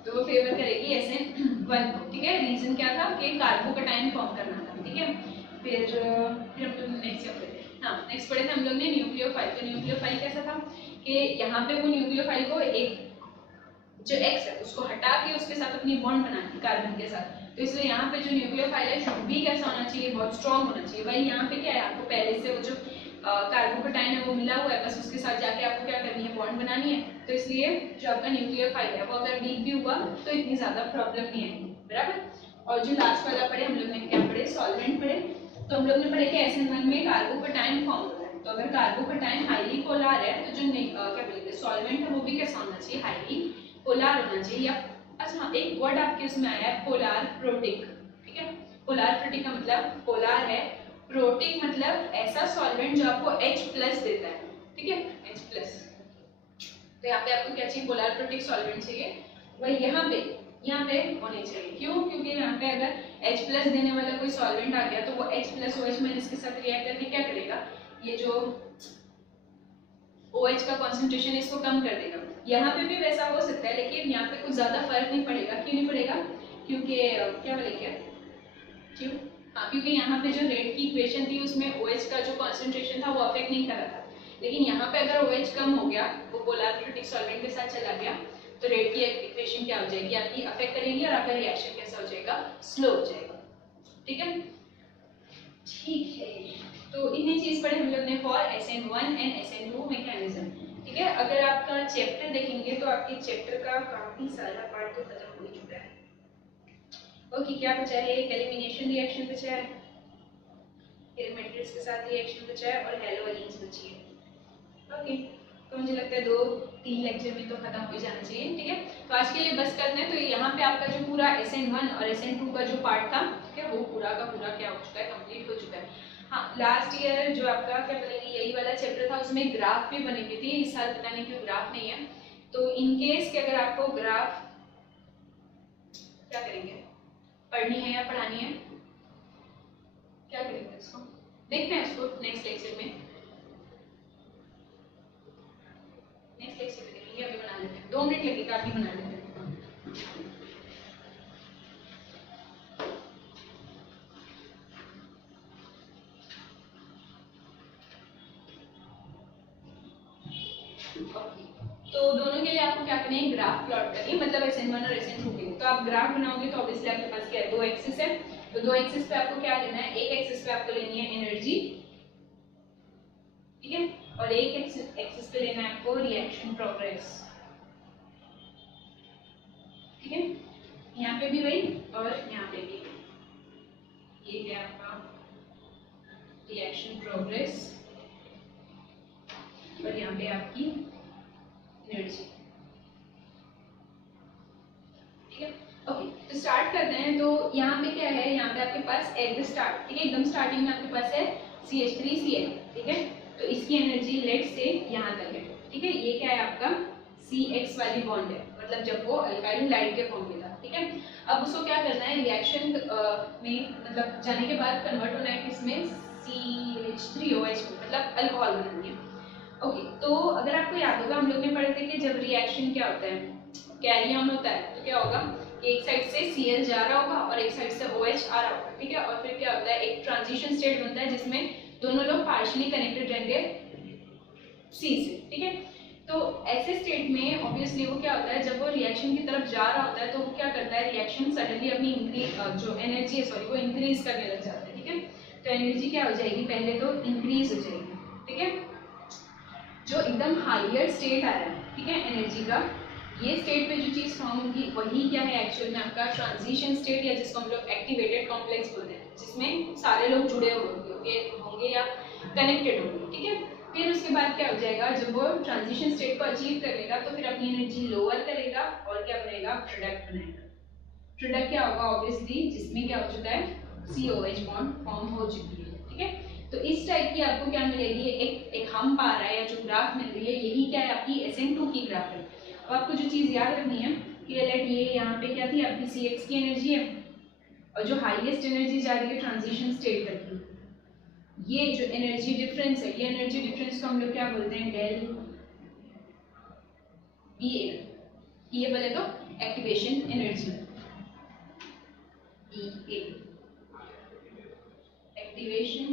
तो वो फेवर करेगी SN1 को, ठीक है। रीजन क्या था कि कार्बोकटायन फॉर्म करना था, ठीक है। फिर हम लोग नेक्स्ट चैप्टर हाँ हाँ नेक्स्ट पढ़े थे हम लोग ने न्यूक्लियोफाइल। तो न्यूक्लियोफाइल कैसा था कि यहाँ पे वो न्यूक्लियोफाइल को एक जो एक्स है उसको हटा के उसके साथ अपनी बॉन्ड बनाती है कार्बन के साथ। तो इसलिए यहाँ पे जो न्यूक्लियोफाइल है शुड भी कैसा होना चाहिए, बहुत स्ट्रॉन्ग होना चाहिए। भाई यहाँ पे क्या है, आपको पहले से वो जो कार्बोकेटाइन है वो मिला हुआ है, बस उसके साथ जाके आपको क्या करनी है, बॉन्ड बनानी है। तो इसलिए जो आपका न्यूक्लियोफाइल है वो अगर वीक भी हुआ तो इतनी ज्यादा प्रॉब्लम नहीं आएगी, बराबर। और जो लास्ट वाला पढ़े हम लोग ने क्या पढ़े, सॉल्वेंट पढ़े। तो हम लोग ने पढ़े कि SN1 में कार्बोकेटाइन फॉर्म होता है। तो अगर कार्बोकेटाइन हाईली पोलर है तो जो क्या बोलते हैं सॉल्वेंट है वो भी कैसा होना चाहिए, हाईली पोलर होना चाहिए। या अच्छा एक वर्ड आपके उसमें आया है पोलर प्रोटिक, ठीक है। पोलर प्रोटिक का मतलब पोलर है, प्रोटिक मतलब ऐसा सॉल्वेंट जो आपको H+ देता है, ठीक है, H+। तो यहाँ पे आपको क्या चाहिए, पोलर प्रोटिक सॉल्वेंट चाहिए। वही यहाँ पे होने चाहिए। क्यों? क्योंकि यहाँ पे अगर H+ देने वाला कोई सॉल्वेंट आ गया तो वो H+OH- के साथ रिएक्ट करके क्या करेगा, ये जो OH का कॉन्सेंट्रेशन इसको कम कर देगा। यहाँ पे भी वैसा हो सकता है, लेकिन यहाँ पे कुछ ज्यादा फर्क नहीं पड़ेगा। क्यों नहीं पड़ेगा? क्योंकि क्या बोलेंगे, क्यों? हाँ, क्योंकि यहाँ पे जो रेट की इक्वेशन थी उसमें OH का जो कॉन्सेंट्रेशन था वो अफेक्ट नहीं कर रहा था। लेकिन यहाँ पे अगर OH कम हो गया, वो पोलर प्रोटिक सॉल्वेंट के साथ चला गया, तो रेट की इक्वेशन क्या हो जाएगी, आपकी अफेक्ट करेगी और आपका रिएक्शन कैसा हो जाएगा, स्लो हो जाएगा। ठीक है, ठीक है। तो इतनी चीज पढ़े हम लोग ने for SN1 and SN2 mechanism. ठीक है, अगर आपका चैप्टर देखेंगे तो आपके चैप्टर का काफी सारा पार्ट तो खत्म हो चुका है। ओके, क्या बचा है, एक एलिमिनेशन रिएक्शन बचा है, फिर मैट्रिक्स के साथ रिएक्शन बचा है और हेलो एलीन्स बची है। ओके, तो मुझे लगता है 2-3 लेक्चर में तो खत्म हो जाना चाहिए। ठीक है, तो आज के लिए बस करते हैं। तो यहाँ पे आपका जो पूरा SN1 और SN2 का जो पार्ट था, ठीक है, वो पूरा का पूरा क्या हो चुका है, कंप्लीट हो चुका है। हाँ, लास्ट ईयर जो आपका क्या बोलेंगे यही वाला चैप्टर था, उसमें ग्राफ भी बने हुए थे। इस साल पता नहीं क्यों ग्राफ नहीं है। तो इन केस कि अगर आपको ग्राफ क्या करेंगे, पढ़नी है या पढ़ानी है, क्या करेंगे इसको, देखते हैं इसको नेक्स्ट लेक्चर में। नेक्स्ट लेक्चर में देखेंगे, अभी बना लेते हैं, 2 मिनट लगेगा, अभी बना लेते हैं। तो दोनों के लिए आपको क्या करना है, ग्राफ प्लॉट करनी है, मतलब SN1 और SN2 के लिए। तो आप ग्राफ बनाओगे तो ऑब्वियसली आपके पास क्या है, 2 एक्सिस है। तो 2 एक्सिस पे आपको क्या लेना है, एक एक्सिस पे आपको लेनी है एनर्जी, ठीक है, और एक एक्सिस पे लेना है आपको रिएक्शन प्रोग्रेस। ठीक है, यहाँ पे भी वही और यहाँ पे भी, ये है आपका रिएक्शन प्रोग्रेस और यहाँ पे आपकी एनर्जी। ठीक है, ओके, तो स्टार्ट करते हैं। तो यहाँ पे क्या है, यहाँ पे आपके पास एट द स्टार्ट, ठीक है, एकदम स्टार्टिंग में आपके पास है CH3Cl, ठीक है। तो इसकी एनर्जी लेट से यहाँ तक है, ठीक है। ये क्या है आपका CX वाली बॉन्ड है, मतलब जब वो अल्काइल लाइट के फॉर्म में था, ठीक है। अब उसको क्या करना है, रिएक्शन में मतलब जाने के बाद कन्वर्ट होना है किसमें, CH3OH में, मतलब अल्कोहल बनानी है। ओके, तो अगर आपको याद होगा हम लोग ने पढ़े थे कि जब रिएक्शन क्या होता है, कैरी ऑन होता है, तो क्या होगा, एक साइड से Cl जा रहा होगा और एक साइड से OH आ रहा होगा, ठीक है। और फिर क्या होता है, एक ट्रांजिशन स्टेट बनता है जिसमें दोनों लोग पार्शियली कनेक्टेड रहेंगे C से, ठीक है। तो ऐसे स्टेट में ऑब्वियसली वो क्या होता है, जब वो रिएक्शन की तरफ जा रहा होता है तो वो क्या करता है, रिएक्शन सडनली अपनी जो एनर्जी है सॉरी वो इंक्रीज करने लग जाता है, ठीक है। तो एनर्जी क्या हो जाएगी, पहले तो इंक्रीज हो जाएगी, ठीक है। जो एकदम हायर स्टेट आ रहा है, ठीक है, एनर्जी का, ये स्टेट पे जो चीज फॉर्म होगी वही क्या है एक्चुअल में आपका ट्रांजिशन स्टेट, या जिसको हम लोग एक्टिवेटेड कॉम्प्लेक्स बोलते हैं, जिसमें सारे लोग जुड़े होंगे या कनेक्टेड होंगे, ठीक है। फिर उसके बाद क्या हो जाएगा, जब वो ट्रांजिशन स्टेट को अचीव कर लेगा तो फिर अपनी एनर्जी लोअर करेगा और क्या बनेगा, प्रोडक्ट बनाएगा। प्रोडक्ट क्या होगा, ऑब्वियसली जिसमें क्या हो चुका है, COH बॉन्ड फॉर्म हो चुकी है, ठीक है। तो इस टाइप की आपको क्या मिलेगी, एक हम पा रहा है या जो ग्राफ मिल रही है, यही क्या है आपकी SN2 की ग्राफ है। अब आपको जो चीज याद रखनी है कि लेट ये यहाँ पे क्या थी आपकी CX की एनर्जी है, और जो हाईएस्ट एनर्जी जा रही है ट्रांजिशन स्टेट तक की, ये जो एनर्जी डिफरेंस है, ये एनर्जी डिफरेंस को हम लोग क्या बोलते हैं, डेल EA। ये बोले तो activation energy, EA activation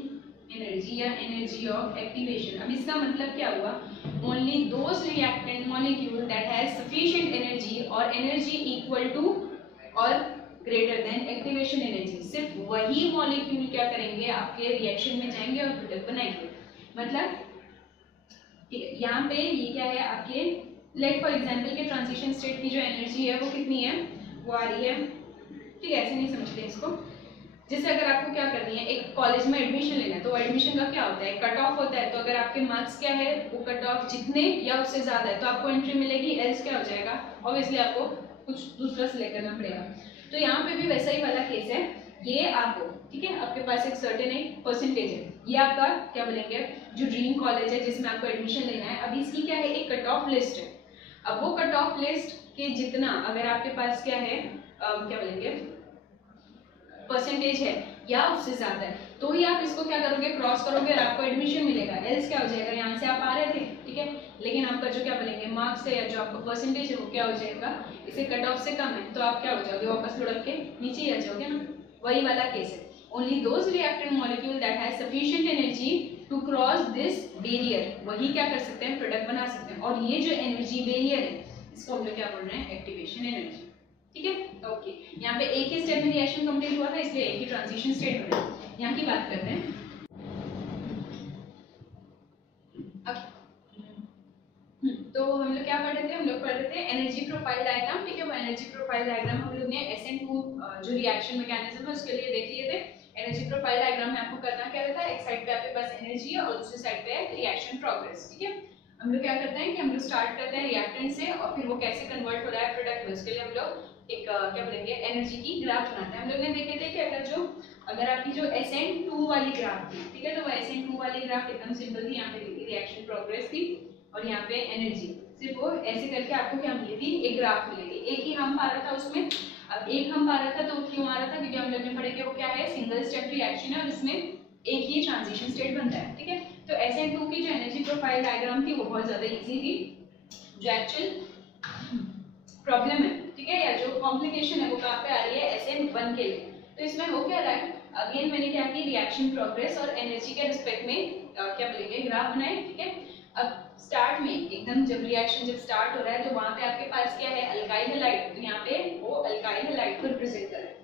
energy, या एनर्जी ऑफ एक्टिवेशन। अब इसका मतलब क्या हुआ, only those reactant molecule that has sufficient energy और एनर्जी इक्वल टू और ग्रेटर देन एक्टिवेशन एनर्जी, सिर्फ वही मॉलिक्यूल क्या करेंगे, आपके रिएक्शन में जाएंगे और प्रोडक्ट बनाएंगे। मतलब यहाँ पे ये क्या है आपके, लेट फॉर एग्जांपल के ट्रांजिशन स्टेट की जो एनर्जी है वो कितनी है, वो आ रही है, ठीक है, ऐसे नहीं समझते इसको। जैसे अगर आपको क्या करनी है, एक कॉलेज में एडमिशन लेना है, तो एडमिशन का क्या होता है, कट ऑफ होता है। तो अगर आपके मार्क्स क्या है, वो कट ऑफ जितने या उससे ज्यादा है तो आपको एंट्री मिलेगी, एल्स क्या हो जाएगा, ऑब्वियसली आपको कुछ दूसरा सिलेक्ट करना पड़ेगा। तो यहाँ पे भी वैसा ही वाला केस है, ये आपको, ठीक है, आपके पास एक सर्टेन एक परसेंटेज है, ये आपका क्या बोलेंगे, जो ड्रीम कॉलेज है जिसमें आपको एडमिशन लेना है, अब इसकी क्या है, एक कट ऑफ लिस्ट है। अब वो कट ऑफ लिस्ट के जितना अगर आपके पास क्या है, क्या बोलेंगे, परसेंटेज है या उससे ज्यादा है, तो ही आप इसको क्या करोगे, क्रॉस करोगे और आपको एडमिशन मिलेगा। एल्स क्या हो जाएगा, यहाँ से आप आ रहे थे, ठीक है, लेकिन आपका जो क्या बोलेंगे मार्क्स है या जो आपका परसेंटेज है वो क्या हो जाएगा, इसे कट ऑफ से कम है, तो आप क्या हो जाओगे, वापस लुढ़क के नीचे ही आ जाओगे ना। वही वाला केस है, only those reactant molecule that has sufficient energy to cross this barrier, वही क्या कर सकते हैं, प्रोडक्ट बना सकते हैं। और ये जो एनर्जी बैरियर है इसको हम लोग क्या बोल रहे हैं, एक्टिवेशन एनर्जी, ठीक है। ओके, यहाँ पे एक ही स्टेप में रिएक्शन कंप्लीट हुआ था, इसलिए एक ही ट्रांजिशन स्टेट बना। यहाँ की बात करते हैं। अब तो हम लोग क्या पढ़ रहे थे, हम लोग पढ़ रहे थे एनर्जी प्रोफाइल डायग्राम, ठीक है। वो एनर्जी प्रोफाइल डायग्राम हम लोग ने SN2 जो रिएक्शन मैकेनिज्म है उसके लिए देख लिए थे। एनर्जी प्रोफाइल डायग्राम में आपको करना क्या रहता है, एक साइड पे आपके पास एनर्जी है और दूसरी साइड पे है रिएक्शन प्रोग्रेस, ठीक है। हम लोग क्या करते हैं कि हम लोग स्टार्ट करते हैं रिएक्टेंट से और फिर वो कैसे कन्वर्ट हो रहा है प्रोडक्ट में, उसके लिए हम लोग एक क्या बोलेंगे एनर्जी की ग्राफ बनाते हैं। हम लोग ने देखे थे कि अगर आपकी जो SN2 वाली ग्राफ थी, ठीक है, तो वो SN2 वाली ग्राफ एकदम सिंपल थी, यहाँ पे रिएक्शन प्रोग्रेस थी और यहाँ पे एनर्जी, सिर्फ वो ऐसे करके आपको क्या मिली थी, एक ग्राफ मिलेगी। एक ही हम पा रहा था उसमें, अब एक हम पा रहा था तो क्यों आ रहा था, क्योंकि हम लोग ने पढ़े कि वो क्या है, सिंगल स्टेप रिएक्शन है और उसमें एक ही ट्रांजिशन स्टेट बनता है, ठीक है। तो SN2 की जो एनर्जी प्रोफाइल डायग्राम थी वो बहुत ज्यादा इजी थी, जो एक्चुअल प्रॉब्लम है, ठीक है, या जो कॉम्प्लिकेशन है वो कहाँ पे आ रही है, SN1 के लिए। तो इसमें हो क्या रहा है, अगेन मैंने क्या की, रिएक्शन प्रोग्रेस और एनर्जी के रिस्पेक्ट में क्या बोलेंगे ग्राफ बनाए, ठीक है। अब स्टार्ट में एकदम जब रिएक्शन जब स्टार्ट हो रहा है तो वहां पे आपके पास क्या है, अल्काइल हैलाइड, तो यहाँ पे वो अल्काइल हैलाइड को रिप्रेजेंट कर रहा है।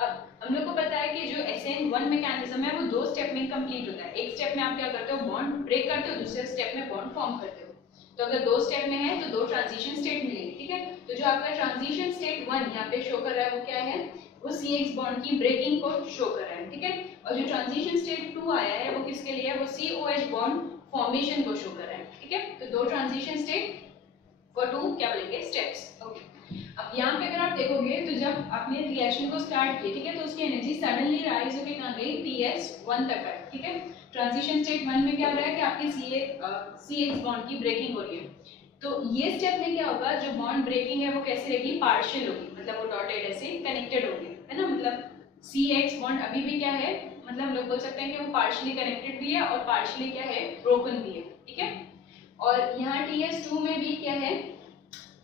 अब हम लोग को पता है कि जो SN1 मैकेनिज्म है वो दो स्टेप में कंप्लीट होता है। एक स्टेप में आप क्या करते हो, बॉन्ड ब्रेक करते हो, दूसरे स्टेप में बॉन्ड फॉर्म करते हो। तो अगर दो स्टेप में है तो दो ट्रांजिशन स्टेट मिलेगी, ठीक है। तो जो आपका ट्रांजिशन स्टेट 1 यहाँ पे शो कर रहा है वो क्या है, वो CX बॉन्ड की ब्रेकिंग को शो कर रहा है, ठीक है। और जो ट्रांजिशन स्टेट 2 आया है वो किसके लिए है, वो COH बॉन्ड फॉर्मेशन को शो कर रहा है, ठीक है। तो दो ट्रांजिशन स्टेट फॉर टू क्या बोलेंगे स्टेप्स, ओके। अब यहाँ पे अगर आप देखोगे तो जब आपने रिएक्शन को स्टार्ट किया, ठीक है, तो उसकी एनर्जी सडनली राइज होकर कहाँ गई, TS1 तक है, ठीक है। ट्रांजिशन स्टेट 1 में क्या हो रहा है कि आपकी CX बॉन्ड की ब्रेकिंग हो रही है। तो ये स्टेप में क्या होगा, जो बॉन्ड ब्रेकिंग है वो कैसे रहेगी, पार्शियल होगी, मतलब वो डॉटेड ऐसे कनेक्टेड होगी, है ना। मतलब CX बॉन्ड अभी भी क्या है, मतलब हम लोग बोल सकते हैं कि वो पार्शियली कनेक्टेड भी है और पार्शियली क्या है, ब्रोकन भी है, ठीक है। और यहाँ TS2 में भी क्या है,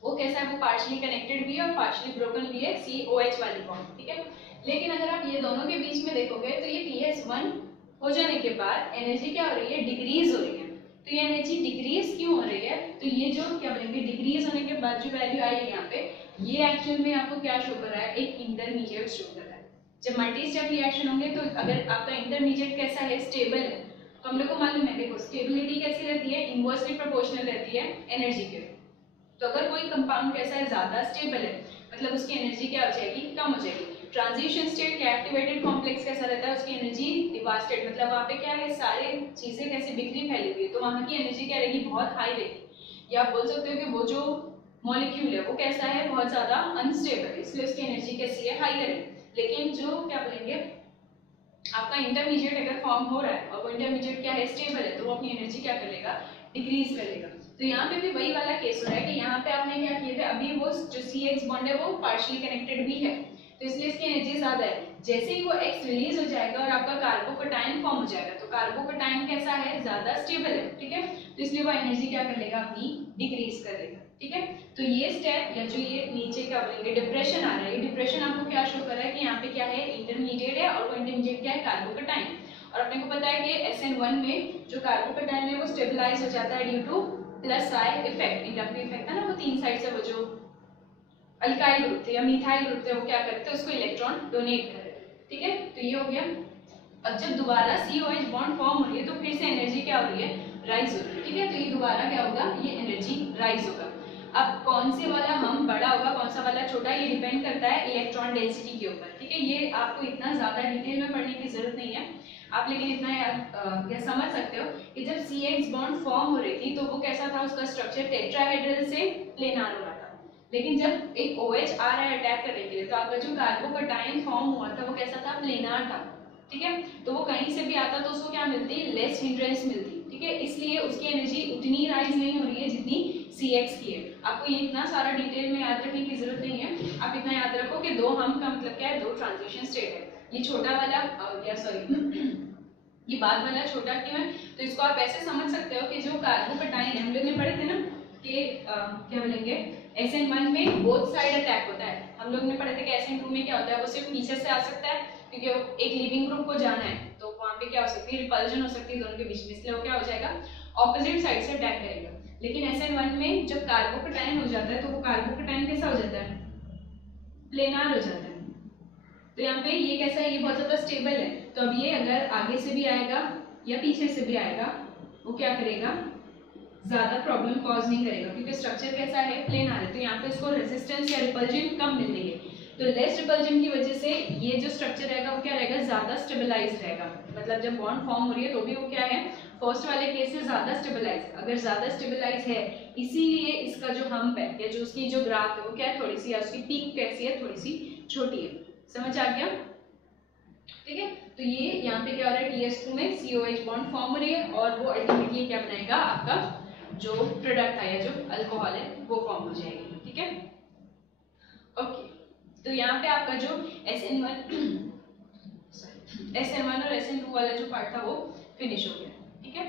वो कैसा है, वो पार्शियली कनेक्टेड भी है और पार्शियली ब्रोकन भी है, COH वाली बॉन्ड, ठीक है। लेकिन अगर आप ये दोनों के बीच में देखोगे तो ये TS1 हो जाने के बाद एनर्जी क्या हो रही है, डिक्रीज हो रही है। तो ये एनर्जी डिक्रीज क्यों हो रही है, तो ये जो क्या बोलेंगे डिक्रीज होने के बाद जो वैल्यू आई है यहाँ पे, ये एक्चुअल में आपको क्या शो कर रहा है, एक इंटरमीडिएट शो कर रहा है। जब मल्टी स्टेप रिएक्शन होंगे तो अगर आपका इंटरमीडिएट कैसा है, स्टेबल है, तो हम लोग को मालूम है, देखो स्टेबिलिटी कैसी रहती है, इनवर्सली प्रोपोर्शनल रहती है एनर्जी के। तो अगर कोई कंपाउंड कैसा है, ज्यादा स्टेबल है, मतलब उसकी एनर्जी क्या हो जाएगी, कम हो जाएगी। ट्रांजिशन स्टेट या एक्टिवेटेड कॉम्प्लेक्स कैसा रहता है, उसकी एनर्जी डिवास्टेड, मतलब वहाँ पे क्या है, सारे चीजें कैसे बिखरी फैली हुई है, तो वहाँ की एनर्जी क्या रहेगी, बहुत हाई रहेगी। या आप बोल सकते हो कि वो जो मॉलिक्यूल है वो कैसा है, बहुत ज्यादा अनस्टेबल है, इसलिए उसकी एनर्जी कैसी है, हाइयर है। लेकिन जो क्या बोलेंगे आपका इंटरमीडिएट अगर फॉर्म हो रहा है और वो इंटरमीडिएट क्या है, स्टेबल है, तो वो अपनी एनर्जी क्या कर लेगा, डिक्रीज कर लेगा। तो यहाँ पे भी वही वाला केस हो रहा है कि यहाँ पे आपने क्या किया था, अभी वो जो CX बॉन्ड है वो पार्शियली कनेक्टेड भी है, तो इसलिए इसकी एनर्जी ज्यादा है। जैसे ही वो X रिलीज हो जाएगा और आपका कार्बोकटायन फॉर्म हो जाएगा, तो कार्बोकटायन कैसा है, ज्यादा स्टेबल है, ठीक है। तो इसलिए वो एनर्जी क्या कर लेगा, अपनी डिक्रीज कर लेगा, ठीक है। तो ये स्टेप या जो ये नीचे क्या बोलेंगे डिप्रेशन आ रहा है, ये डिप्रेशन आपको क्या शो कर रहा है कि यहाँ पे क्या है, इंटरमीडिएट है और वो इंटरमीडिएट क्या है, कार्बोकटायन। और अपने को पता है कि SN1 में जो कार्बोकेटाइन है वो स्टेबलाइज हो जाता है due two plus I effect, inductive effect है ना, वो तीन साइड से वो जो अल्काइल ग्रुप थे या मिथाइल ग्रुप थे वो क्या करते हैं, उसको इलेक्ट्रॉन डोनेट कर रहे हैं। ठीक है, तो ये हो गया। अब जब दोबारा COH बॉन्ड फॉर्म हो रही है तो फिर से एनर्जी क्या हो रही है, राइज हो रही है। ठीक है, तो ये दोबारा क्या होगा, ये एनर्जी राइज होगा। अब कौन से वाला हम बड़ा होगा, कौन सा वाला छोटा, ये डिपेंड करता है इलेक्ट्रॉन डेंसिटी के ऊपर। ठीक है, ये आपको इतना ज्यादा डिटेल में पढ़ने की जरूरत नहीं है आप, लेकिन इतना याद या समझ सकते हो कि जब CH बॉन्ड फॉर्म हो रही थी तो वो कैसा था, उसका स्ट्रक्चर टेट्राहेड्रल से प्लेनार हो रहा था। लेकिन जब एक OH आ रहा है अटैक करने के लिए तो आपका जो कार्बोकेटाइन फॉर्म हुआ था वो कैसा था, प्लेनार था। ठीक है, तो वो कहीं से भी आता तो उसको क्या मिलती, लेस हिंड्रेंस मिलती। ठीक है, इसलिए उसकी एनर्जी उतनी राइज नहीं हो रही है जितनी CX की है। आपको ये इतना सारा डिटेल में याद रखने की जरूरत नहीं है, आप इतना याद रखो कि दो हम का मतलब क्या है, दो ट्रांजिशन स्टेट है। ये छोटा वाला या सॉरी ये बाद वाला छोटा क्यों है, तो इसको आप ऐसे समझ सकते हो कि जो कार्बोकेटाइन है, हम लोग ने पढ़े थे ना कि क्या बोलेंगे, SN1 में बोथ साइड अटैक होता है। हम लोग ने पढ़े थे कि SN2 में क्या होता है, वो सिर्फ नीचे से आ सकता है क्योंकि एक लिविंग ग्रुप को जाना है, तो वहाँ पे क्या हो सकती है, रिपल्जन हो सकती है दोनों के बीच में, इसलिए वो क्या हो जाएगा, ऑपोजिट साइड से अटैक करेगा। लेकिन SN1 में जब कार्बोकेटाइन हो जाता है तो वो कार्बोकेटाइन कैसा हो जाता है, प्लेनार हो जाता है। तो यहाँ पे ये कैसा है, ये बहुत ज्यादा स्टेबल है। तो अब ये अगर आगे से भी आएगा या पीछे से भी आएगा वो क्या करेगा, ज्यादा प्रॉब्लम कॉज नहीं करेगा क्योंकि स्ट्रक्चर कैसा है, प्लेनार है। तो यहाँ पे उसको रेजिस्टेंस या रिपल्जन कम मिल रही है, तो लेस रिपल्जन की वजह से ये जो स्ट्रक्चर रहेगा वो क्या रहेगा, ज्यादा स्टेबलाइज रहेगा। मतलब जब बॉन्ड फॉर्म हो रही है तो भी वो क्या है, फर्स्ट वाले केस से ज्यादा स्टेबलाइज, अगर ज्यादा स्टेबलाइज है इसीलिए इसका जो हम्प है या जो उसकी जो ग्राफ है वो क्या है, थोड़ी सी, या उसकी पीक कैसी है, थोड़ी सी छोटी है। समझ आ गया? ठीक है, तो ये यहाँ पे क्या हो रहा है, TS2 में COH बॉन्ड फॉर्म हो रही है और वो अल्टीमेटली क्या बनाएगा, आपका जो प्रोडक्ट है या जो अल्कोहल है वो फॉर्म हो जाएगी। ठीक है, ओके। तो यहाँ पे आपका जो SN1 और SN2 वाला जो पार्ट था वो फिनिश हो गया। ठीक है,